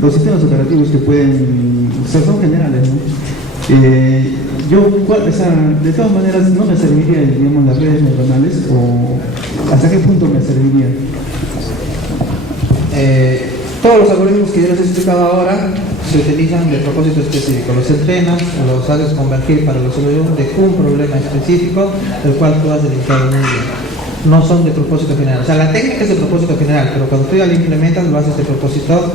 los sistemas operativos que pueden ser, son generales, ¿no? De todas maneras, ¿no me serviría, digamos, las redes neuronales o hasta qué punto me serviría? Todos los algoritmos que yo les he explicado ahora se utilizan de propósito específico. Los entrenas, los haces convertir para la solución de un problema específico del cual tú has dedicado muy bien. No son de propósito general. O sea, la técnica es de propósito general, pero cuando tú ya la implementas lo haces de propósito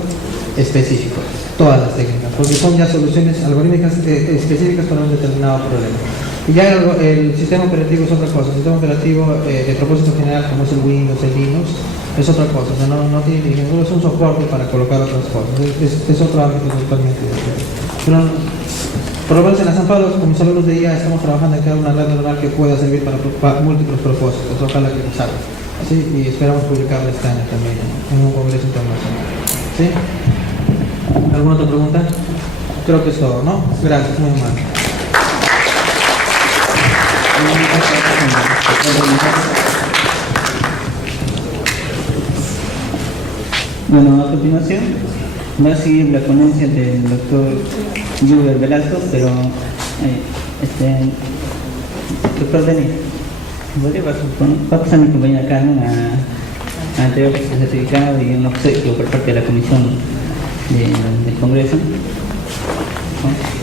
específico. Todas las técnicas, porque son ya soluciones algorítmicas específicas para un determinado problema. Y ya el sistema operativo es otra cosa. El sistema operativo de propósito general, como es el Windows, el Linux, es otra cosa. O sea, no tiene inteligencia, es un soporte para colocar otras cosas. Es otro ámbito totalmente diferente. Pero por lo menos en la San Pablo, con mis alumnos de IA, estamos trabajando en crear una red neuronal que pueda servir para múltiples propósitos. Ojalá que lo salga. ¿Sí? Y esperamos publicarla este año también en un congreso internacional. ¿Sí? ¿Alguna otra pregunta? Creo que es todo, ¿no? Gracias, muy amable. Bueno, a continuación va a seguir la ponencia del doctor Gilbert Velasco, pero doctor Denis, va a pasar mi compañera Carmen a entregar este certificado y un obsequio por parte de la comisión del Congreso. ¿No?